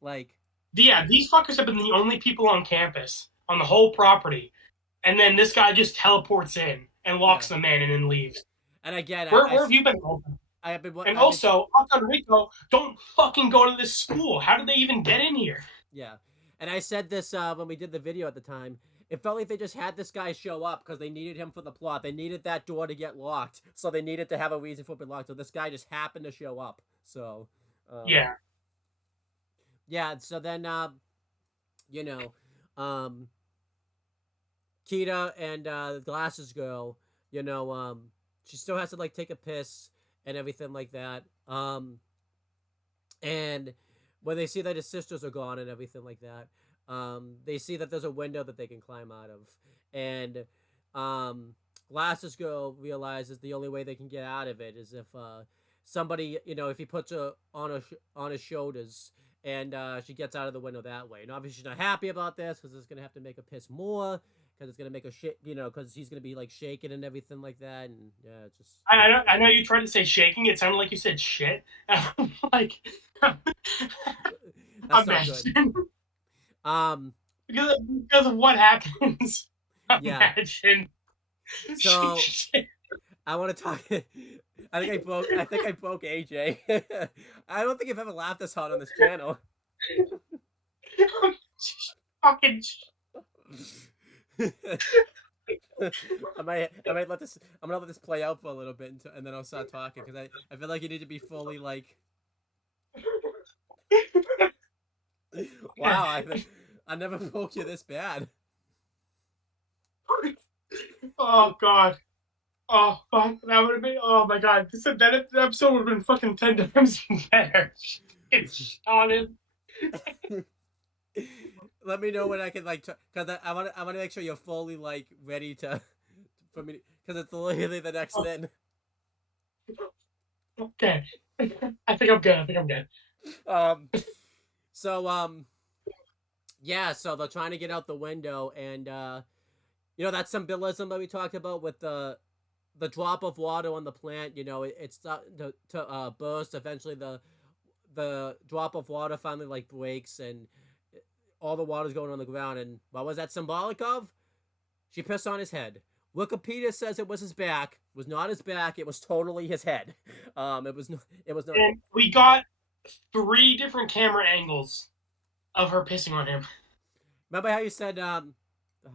Like, yeah, these fuckers have been the only people on campus on the whole property, and then this guy just teleports in and locks them in and then leaves. And again, where have you been? I have been. And also, Rico, don't fucking go to this school. How did they even get in here? Yeah, and I said this when we did the video at the time. It felt like they just had this guy show up because they needed him for the plot. They needed that door to get locked, so they needed to have a reason for it being locked. So this guy just happened to show up. So, yeah. Yeah, so then, you know, Kita and the Glasses Girl, you know, she still has to, like, take a piss and everything like that. And when they see that his sisters are gone and everything like that, they see that there's a window that they can climb out of. And Glasses Girl realizes the only way they can get out of it is if somebody, you know, if he puts her on his shoulders, and she gets out of the window that way. And obviously she's not happy about this because it's going to have to make her piss more, because it's going to make her shit, you know, because he's going to be like shaking and everything like that. And yeah, it's just. I know you tried to say shaking. It sounded like you said shit. I'm like, that's not good. Because of what happens. Yeah. Imagine. So I want to talk. I think I broke AJ. I don't think I've ever laughed this hard on this channel. Fucking. I might let this. I'm gonna let this play out for a little bit, and then I'll start talking because I feel like you need to be fully like. Wow, I never broke you this bad. Oh God. Oh fuck! That would have been. Oh my God! That episode would have been fucking 10 times better. It's on it. Let me know when I can like, because I want to make sure you're fully like ready to, for me, because it's literally the next thing. Okay, I think I'm good. Yeah. So they're trying to get out the window, and you know that symbolism that we talked about with the drop of water on the plant, you know, it's starting to burst. Eventually, the drop of water finally like breaks, and all the water's going on the ground. And what was that symbolic of? She pissed on his head. Wikipedia says it was his back. It was not his back. It was totally his head. It was not. And we got 3 different camera angles of her pissing on him. Remember how you said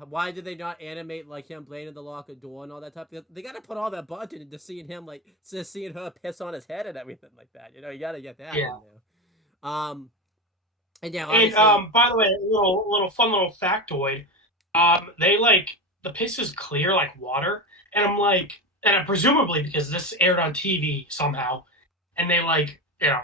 why did they not animate like him playing in the locker door and all that type? They got to put all that budget into seeing him like seeing her piss on his head and everything like that. You know, you got to get that in there. And yeah, and by the way, a little fun little factoid. They like the piss is clear like water, and I'm like, and presumably because this aired on TV somehow, and they like, you know,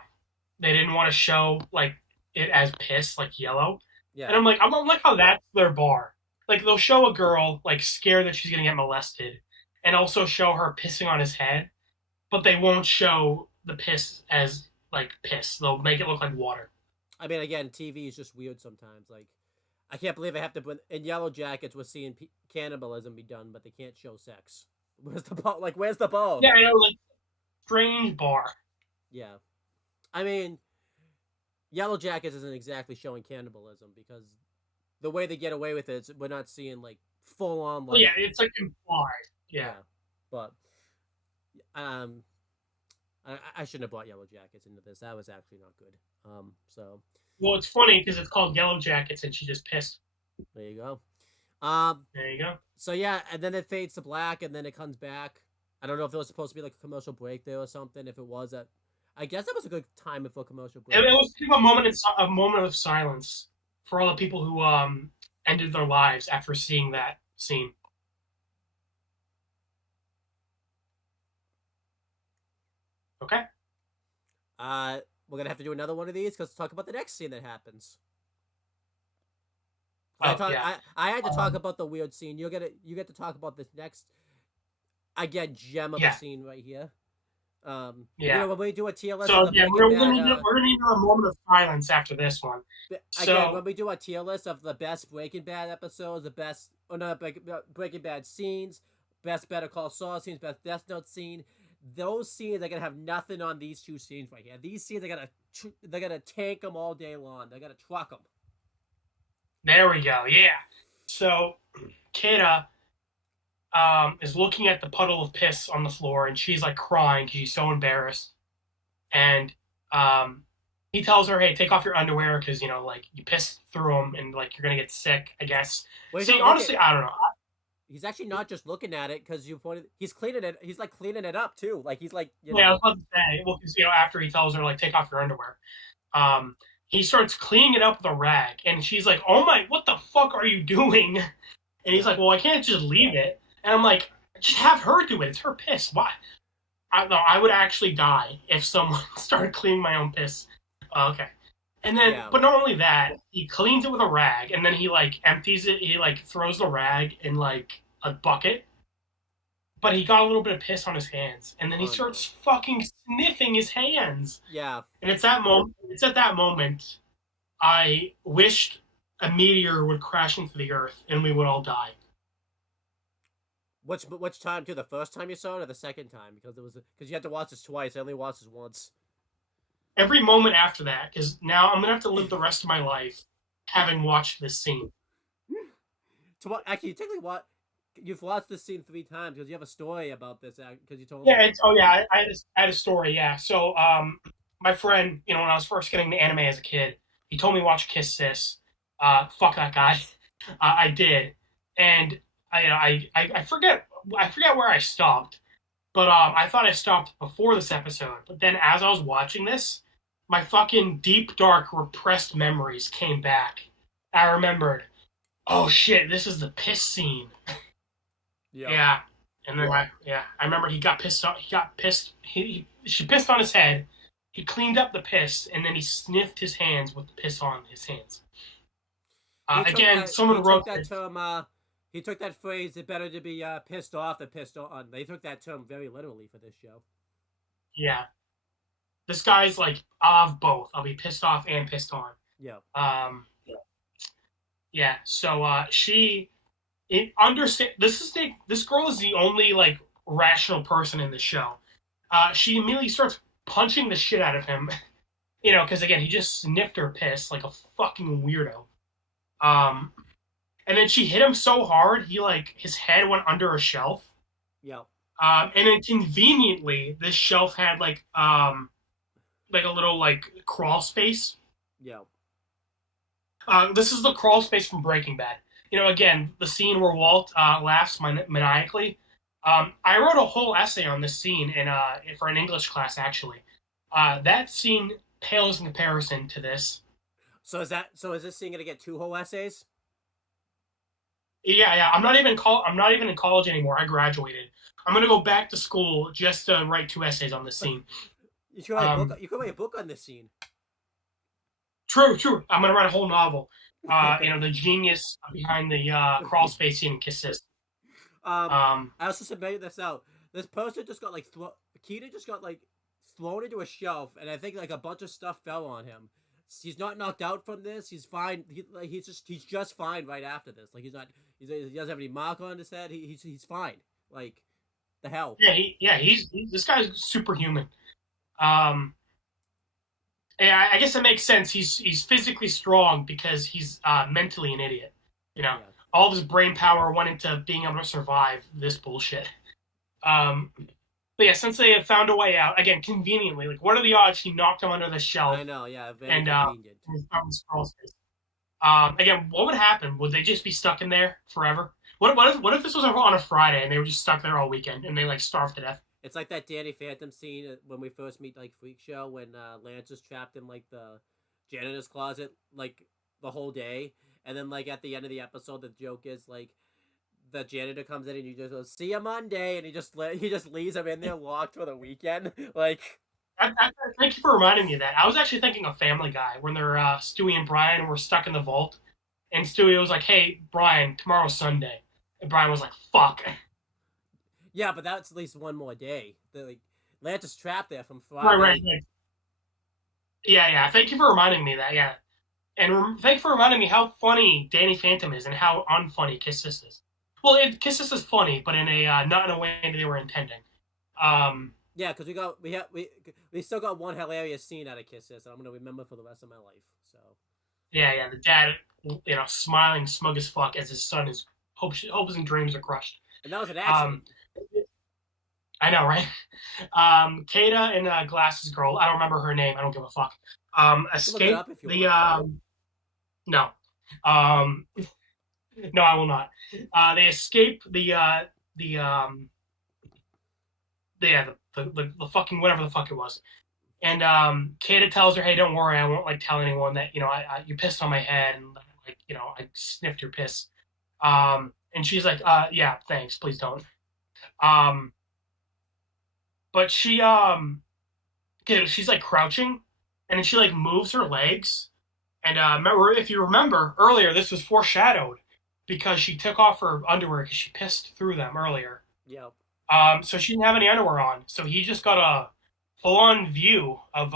they didn't want to show like it as piss, like yellow. Yeah. And I'm like how that's their bar. Like they'll show a girl like scared that she's gonna get molested, and also show her pissing on his head, but they won't show the piss as like piss. They'll make it look like water. I mean, again, TV is just weird sometimes. Like, I can't believe I have to put in Yellow Jackets. We're seeing cannibalism be done, but they can't show sex. Where's the ball? Like, where's the ball? Yeah, I know, like strange bar. Yeah, I mean, Yellow Jackets isn't exactly showing cannibalism because the way they get away with it, we're not seeing like full on like. Well, yeah, it's like implied. Yeah. But um, I shouldn't have brought Yellow Jackets into this. That was actually not good. So Well, it's funny because it's called Yellow Jackets, and she just pissed. there you go. There you go. So yeah, and then it fades to black, and then it comes back. I don't know if there was supposed to be like a commercial break there or something. If it was, I guess that was a good time for a commercial break. It was kind of a moment of silence for all the people who ended their lives after seeing that scene. Okay. We're gonna have to do another one of these because talk about the next scene that happens. Yeah. I had to talk about the weird scene. You get to talk about this next, again, gem of a scene right here. Yeah. You know, when we do a tier list, So yeah, we're gonna need a moment of silence after this one. Again, when we do a tier list of the best Breaking Bad episodes, the best Breaking Bad scenes, best Better Call Saul scenes, best Death Note scene, those scenes are gonna have nothing on these two scenes right here. These scenes are they're gonna tank them all day long. They're gonna truck them. There we go. Yeah. So, Kata is looking at the puddle of piss on the floor, and she's like crying because she's so embarrassed. And he tells her, "Hey, take off your underwear because like you pissed through them, and like you're gonna get sick, I guess." See, honestly, I don't know. He's actually not just looking at it because you pointed. He's cleaning it. He's like cleaning it up too. Like he's like. Yeah, I was about to say. Well, because after he tells her like take off your underwear, he starts cleaning it up with a rag, and she's like, "Oh my, what the fuck are you doing?" And he's like, "Well, I can't just leave it." And I'm like, "Just have her do it. It's her piss. Why?" I would actually die if someone started cleaning my own piss. Okay. And then, but not only that, he cleans it with a rag, and then he like empties it. He like throws the rag in like a bucket. But he got a little bit of piss on his hands, and then he starts fucking sniffing his hands. Yeah. And it's at that moment I wished a meteor would crash into the earth and we would all die. Which time too? The first time you saw it or the second time? Because you had to watch this twice. I only watched this once. Every moment after that, because now I'm gonna have to live the rest of my life having watched this scene. Actually, technically, you've watched this scene 3 times because you have a story about this. Because you told me. Yeah, I had a story. Yeah, so my friend, when I was first getting the anime as a kid, he told me to watch Kiss Siss. Fuck that guy. I did, and I forget where I stopped, but I thought I stopped before this episode. But then as I was watching this, my fucking deep, dark, repressed memories came back. I remembered, oh shit, this is the piss scene. Yeah. And then I remember he got pissed. She pissed on his head. He cleaned up the piss, and then he sniffed his hands with the piss on his hands. Someone wrote that term. He took that phrase, "It's better to be pissed off than pissed on." They took that term very literally for this show. Yeah. This guy's like, I'll have both. I'll be pissed off and pissed on. Yeah. Yeah. So this girl is the only like rational person in the show. She immediately starts punching the shit out of him, because again he just sniffed her piss like a fucking weirdo. And then she hit him so hard his head went under a shelf. Yeah. And then conveniently this shelf had like a little like crawl space. Yeah. This is the crawl space from Breaking Bad. Again, the scene where Walt laughs maniacally. I wrote a whole essay on this scene for an English class, actually. That scene pales in comparison to this. So is this scene gonna get 2 whole essays? Yeah. I'm not even in college anymore. I graduated. I'm gonna go back to school just to write 2 essays on this scene. You could write a book on this scene. True. I'm gonna write a whole novel. The genius behind the crawl space scene in Kiss Siss. I also submitted this out. This poster just got Keita just got thrown into a shelf, and I think a bunch of stuff fell on him. he's not knocked out from this. He's fine. He's just fine right after this. Like he doesn't have any mark on his head. He's fine. Like the hell. Yeah, he's this guy's superhuman. Um, yeah, I guess it makes sense. He's physically strong because he's mentally an idiot. You know, Yeah. all of his brain power went into being able to survive this bullshit. But yeah, since they have found a way out, again, conveniently, like what are the odds he knocked him under the shelf I know. Yeah. Very and convenient. again, what would happen? Would they just be stuck in there forever? What if this was on a Friday and they were just stuck there all weekend and they like starved to death? It's like that Danny Phantom scene when we first meet like Freak Show when Lance is trapped in like the janitor's closet like the whole day, and then like at the end of the episode, the joke is like the janitor comes in and you just go, "See you Monday," and he just leaves him in there locked for the weekend. Like, Thank you for reminding me of that. I was actually thinking of Family Guy when they're Stewie and Brian were stuck in the vault, and Stewie was like, "Hey, Brian, tomorrow's Sunday," and Brian was like, "Fuck." yeah, but that's at least one more day. Like Lance is trapped there from Right, Friday. right. Like, yeah. Thank you for reminding me of that. Yeah, and thank you for reminding me how funny Danny Phantom is and how unfunny Kiss Siss is. Well, Kiss Siss is funny, but in a not in a way they were intending. Yeah, because we still got one hilarious scene out of Kisses that I'm gonna remember for the rest of my life. So Yeah. The dad, smiling, smug as fuck as his son is hopes and dreams are crushed. and that was an accident. I know, right? Kata and Glasses Girl, I don't remember her name. I don't give a fuck. Escape the no, no, I will not. They escape the fucking whatever the fuck it was. And Kata tells her, "Hey, don't worry, I won't like tell anyone that you pissed on my head and like I sniffed your piss." And she's like, "Yeah, thanks, please don't." But she's like crouching, and then she like moves her legs. And remember, if you remember earlier, this was foreshadowed because she took off her underwear because she pissed through them earlier. Yep. So she didn't have any underwear on, so he just got a full-on view of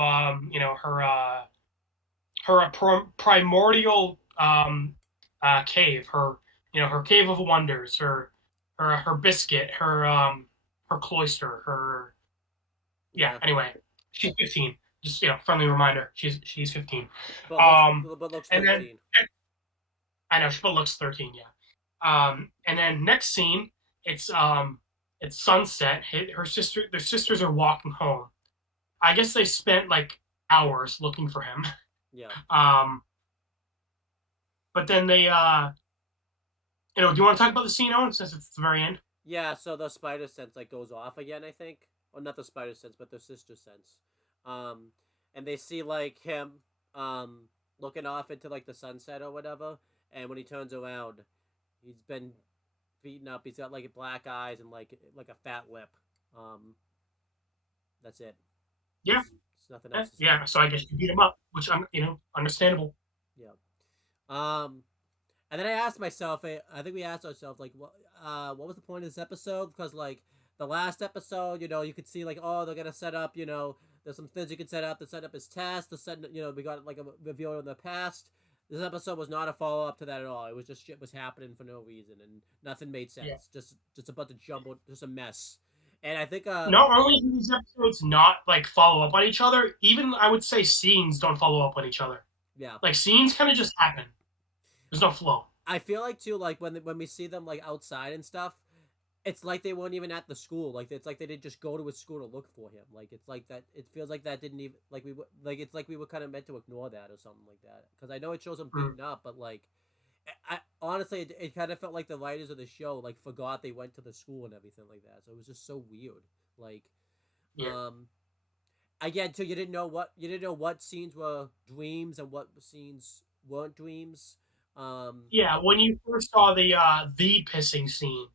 her primordial cave, her cave of wonders, her biscuit, her cloister, her yeah. Anyway, she's 15. Just friendly reminder, she's 15. But looks 13. And then I know, but looks 13. Yeah. And then next scene, it's sunset. Their sisters are walking home. I guess they spent like hours looking for him. Yeah. But then they do you want to talk about the scene, Owen, since it's the very end? Yeah, so the spider sense like goes off again, I think. Or not the spider sense, but the sister sense. And they see like him looking off into like the sunset or whatever, and when he turns around, he's been beaten up. He's got like black eyes and like a fat lip. That's it. Yeah. There's nothing else. Yeah, so I guess you beat him up, which understandable. Yeah. And then I asked myself, I think we asked ourselves, like, what was the point of this episode? Because, like, the last episode, you could see, like, oh, they're going to set up, there's some things you can set up to set up his test, we got, like, a reveal in the past. This episode was not a follow-up to that at all. It was just shit was happening for no reason, and nothing made sense. Yeah. Just a bunch of jumbled, just a mess. And I think... not only do these episodes not, like, follow up on each other, even, I would say, scenes don't follow up on each other. Yeah. Like, scenes kind of just happen. There's no flow. I feel like, too, like, when we see them, like, outside and stuff, it's like they weren't even at the school. Like, it's like they didn't just go to his school to look for him. Like, it's like that. It feels like that didn't even... it's like we were kind of meant to ignore that or something like that. Because I know it shows him beaten up, but, like... honestly, it kind of felt like the writers of the show, like, forgot they went to the school and everything like that. So it was just so weird. Like, yeah. Again, too, you didn't know what scenes were dreams and what scenes weren't dreams. Yeah, when you first saw the pissing scene,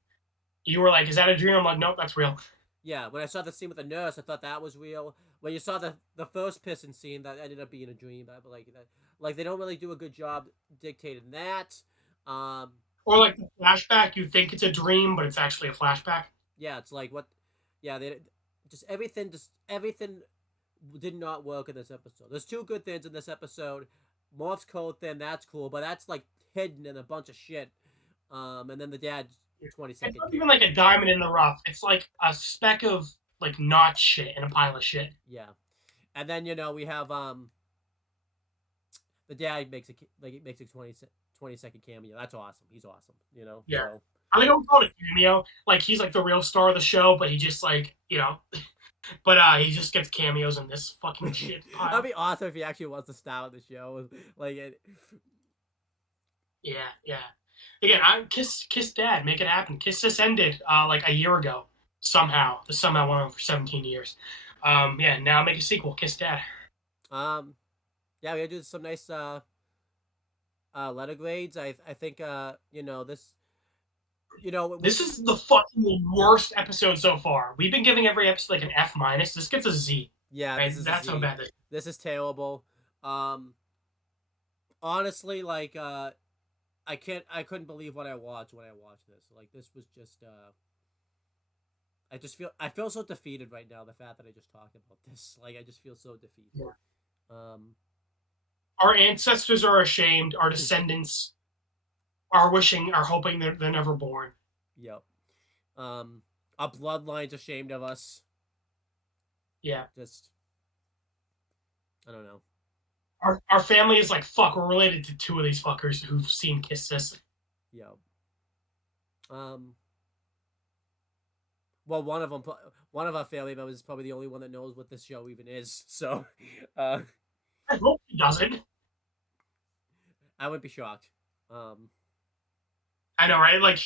you were like, "Is that a dream?" I'm like, "Nope, that's real." Yeah, when I saw the scene with the nurse, I thought that was real. When you saw the first pissing scene, that ended up being a dream. But like they don't really do a good job dictating that. Or like the flashback, you think it's a dream, but it's actually a flashback. Yeah, it's like what? Yeah, they just everything did not work in this episode. There's two good things in this episode. Morph's code thing, that's cool, but that's like hidden in a bunch of shit. And then the dad's 20-second. It's not even like a diamond in the rough. It's like a speck of like not shit in a pile of shit. Yeah, and then we have the dad makes a 20-second cameo. That's awesome. He's awesome. Yeah. So, I don't call it a cameo. Like he's like the real star of the show, but he just like but he just gets cameos in this fucking shit pile. That'd be awesome if he actually was the star of the show. Yeah. Again, I kiss Dad, make it happen. Kiss Siss ended like a year ago. Somehow. The somehow went on for 17 years. Yeah, now make a sequel, Kiss Dad. Yeah, we gotta do some nice letter grades. I think this this is the fucking worst episode so far. We've been giving every episode like an F-. This gets a Z. Yeah, right? That's how bad this is terrible. Honestly, like I couldn't believe what I watched when I watched this. Like this was just I feel so defeated right now, the fact that I just talked about this. Like I just feel so defeated. Yeah. Our ancestors are ashamed, our descendants are hoping they're never born. Yep. Our bloodline's ashamed of us. Yeah. Just I don't know. Our family is like, fuck, we're related to two of these fuckers who've seen Kiss Siss. Yep. Well, one of our family members is probably the only one that knows what this show even is. So, I hope he doesn't. I wouldn't be shocked. I know, right? Like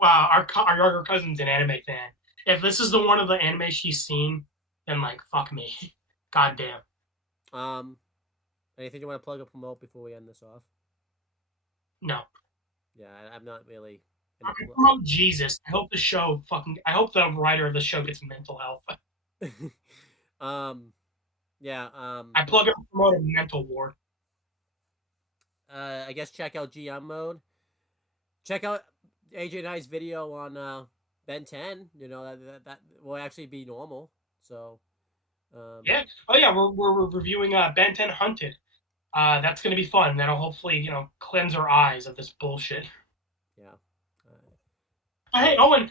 wow, our younger cousin's an anime fan. If this is the one of the anime she's seen, then like fuck me, goddamn. Anything you want to plug or promote before we end this off? No. Yeah, I'm not really. I promote Jesus. I hope I hope the writer of the show gets mental health. Yeah. I plug and promote a mental ward. I guess check out GM mode. Check out AJ and I's video on Ben 10. That will actually be normal. So. Yeah. Oh yeah, we're reviewing Ben 10 Hunted. That's gonna be fun. That'll hopefully cleanse our eyes of this bullshit. Yeah. Hey Owen,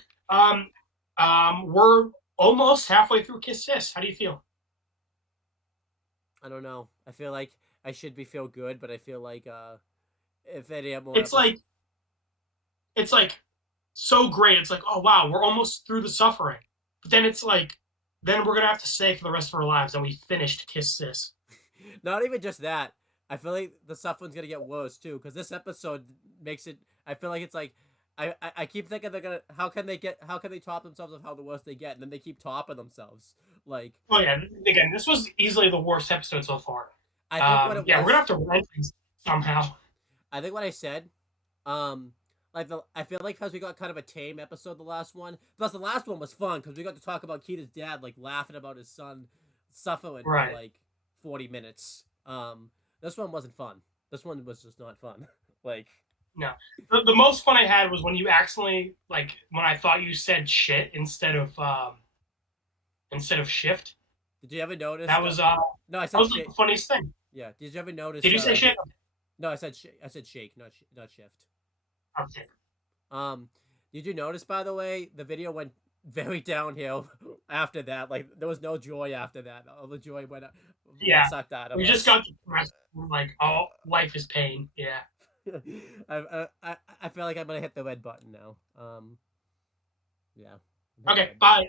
we're almost halfway through Kiss Siss. How do you feel? I don't know. I feel like I should feel good, but I feel like if any more, it's like so great. It's like, oh wow, we're almost through the suffering. But then it's like, then we're gonna have to say for the rest of our lives that we finished Kiss Siss. Not even just that. I feel like the suffering's gonna get worse too, because this episode makes it. I feel like it's like I keep thinking they're gonna. How can they top themselves of how the worse they get, and then they keep topping themselves. Like. Oh yeah, again, this was easily the worst episode so far. I think what it was, we're gonna have to rank these somehow. I think what I said, I feel like because we got kind of a tame episode the last one. Plus the last one was fun because we got to talk about Kita's dad like laughing about his son suffering for like 40 minutes. This one wasn't fun. This one was just not fun. Like no, the most fun I had was when you accidentally when I thought you said shit instead of shift. Did you ever notice that was no? I said that was shake. like the funniest thing. Yeah. Did you ever notice? Did you say shit? No, I said shake, not shift. Okay. Did you notice, by the way, the video went very downhill after that? Like, there was no joy after that. All the joy went sucked out of us. We just got depressed. Like, oh, life is pain. Yeah. I feel like I'm gonna hit the red button now. Yeah. Okay, bye.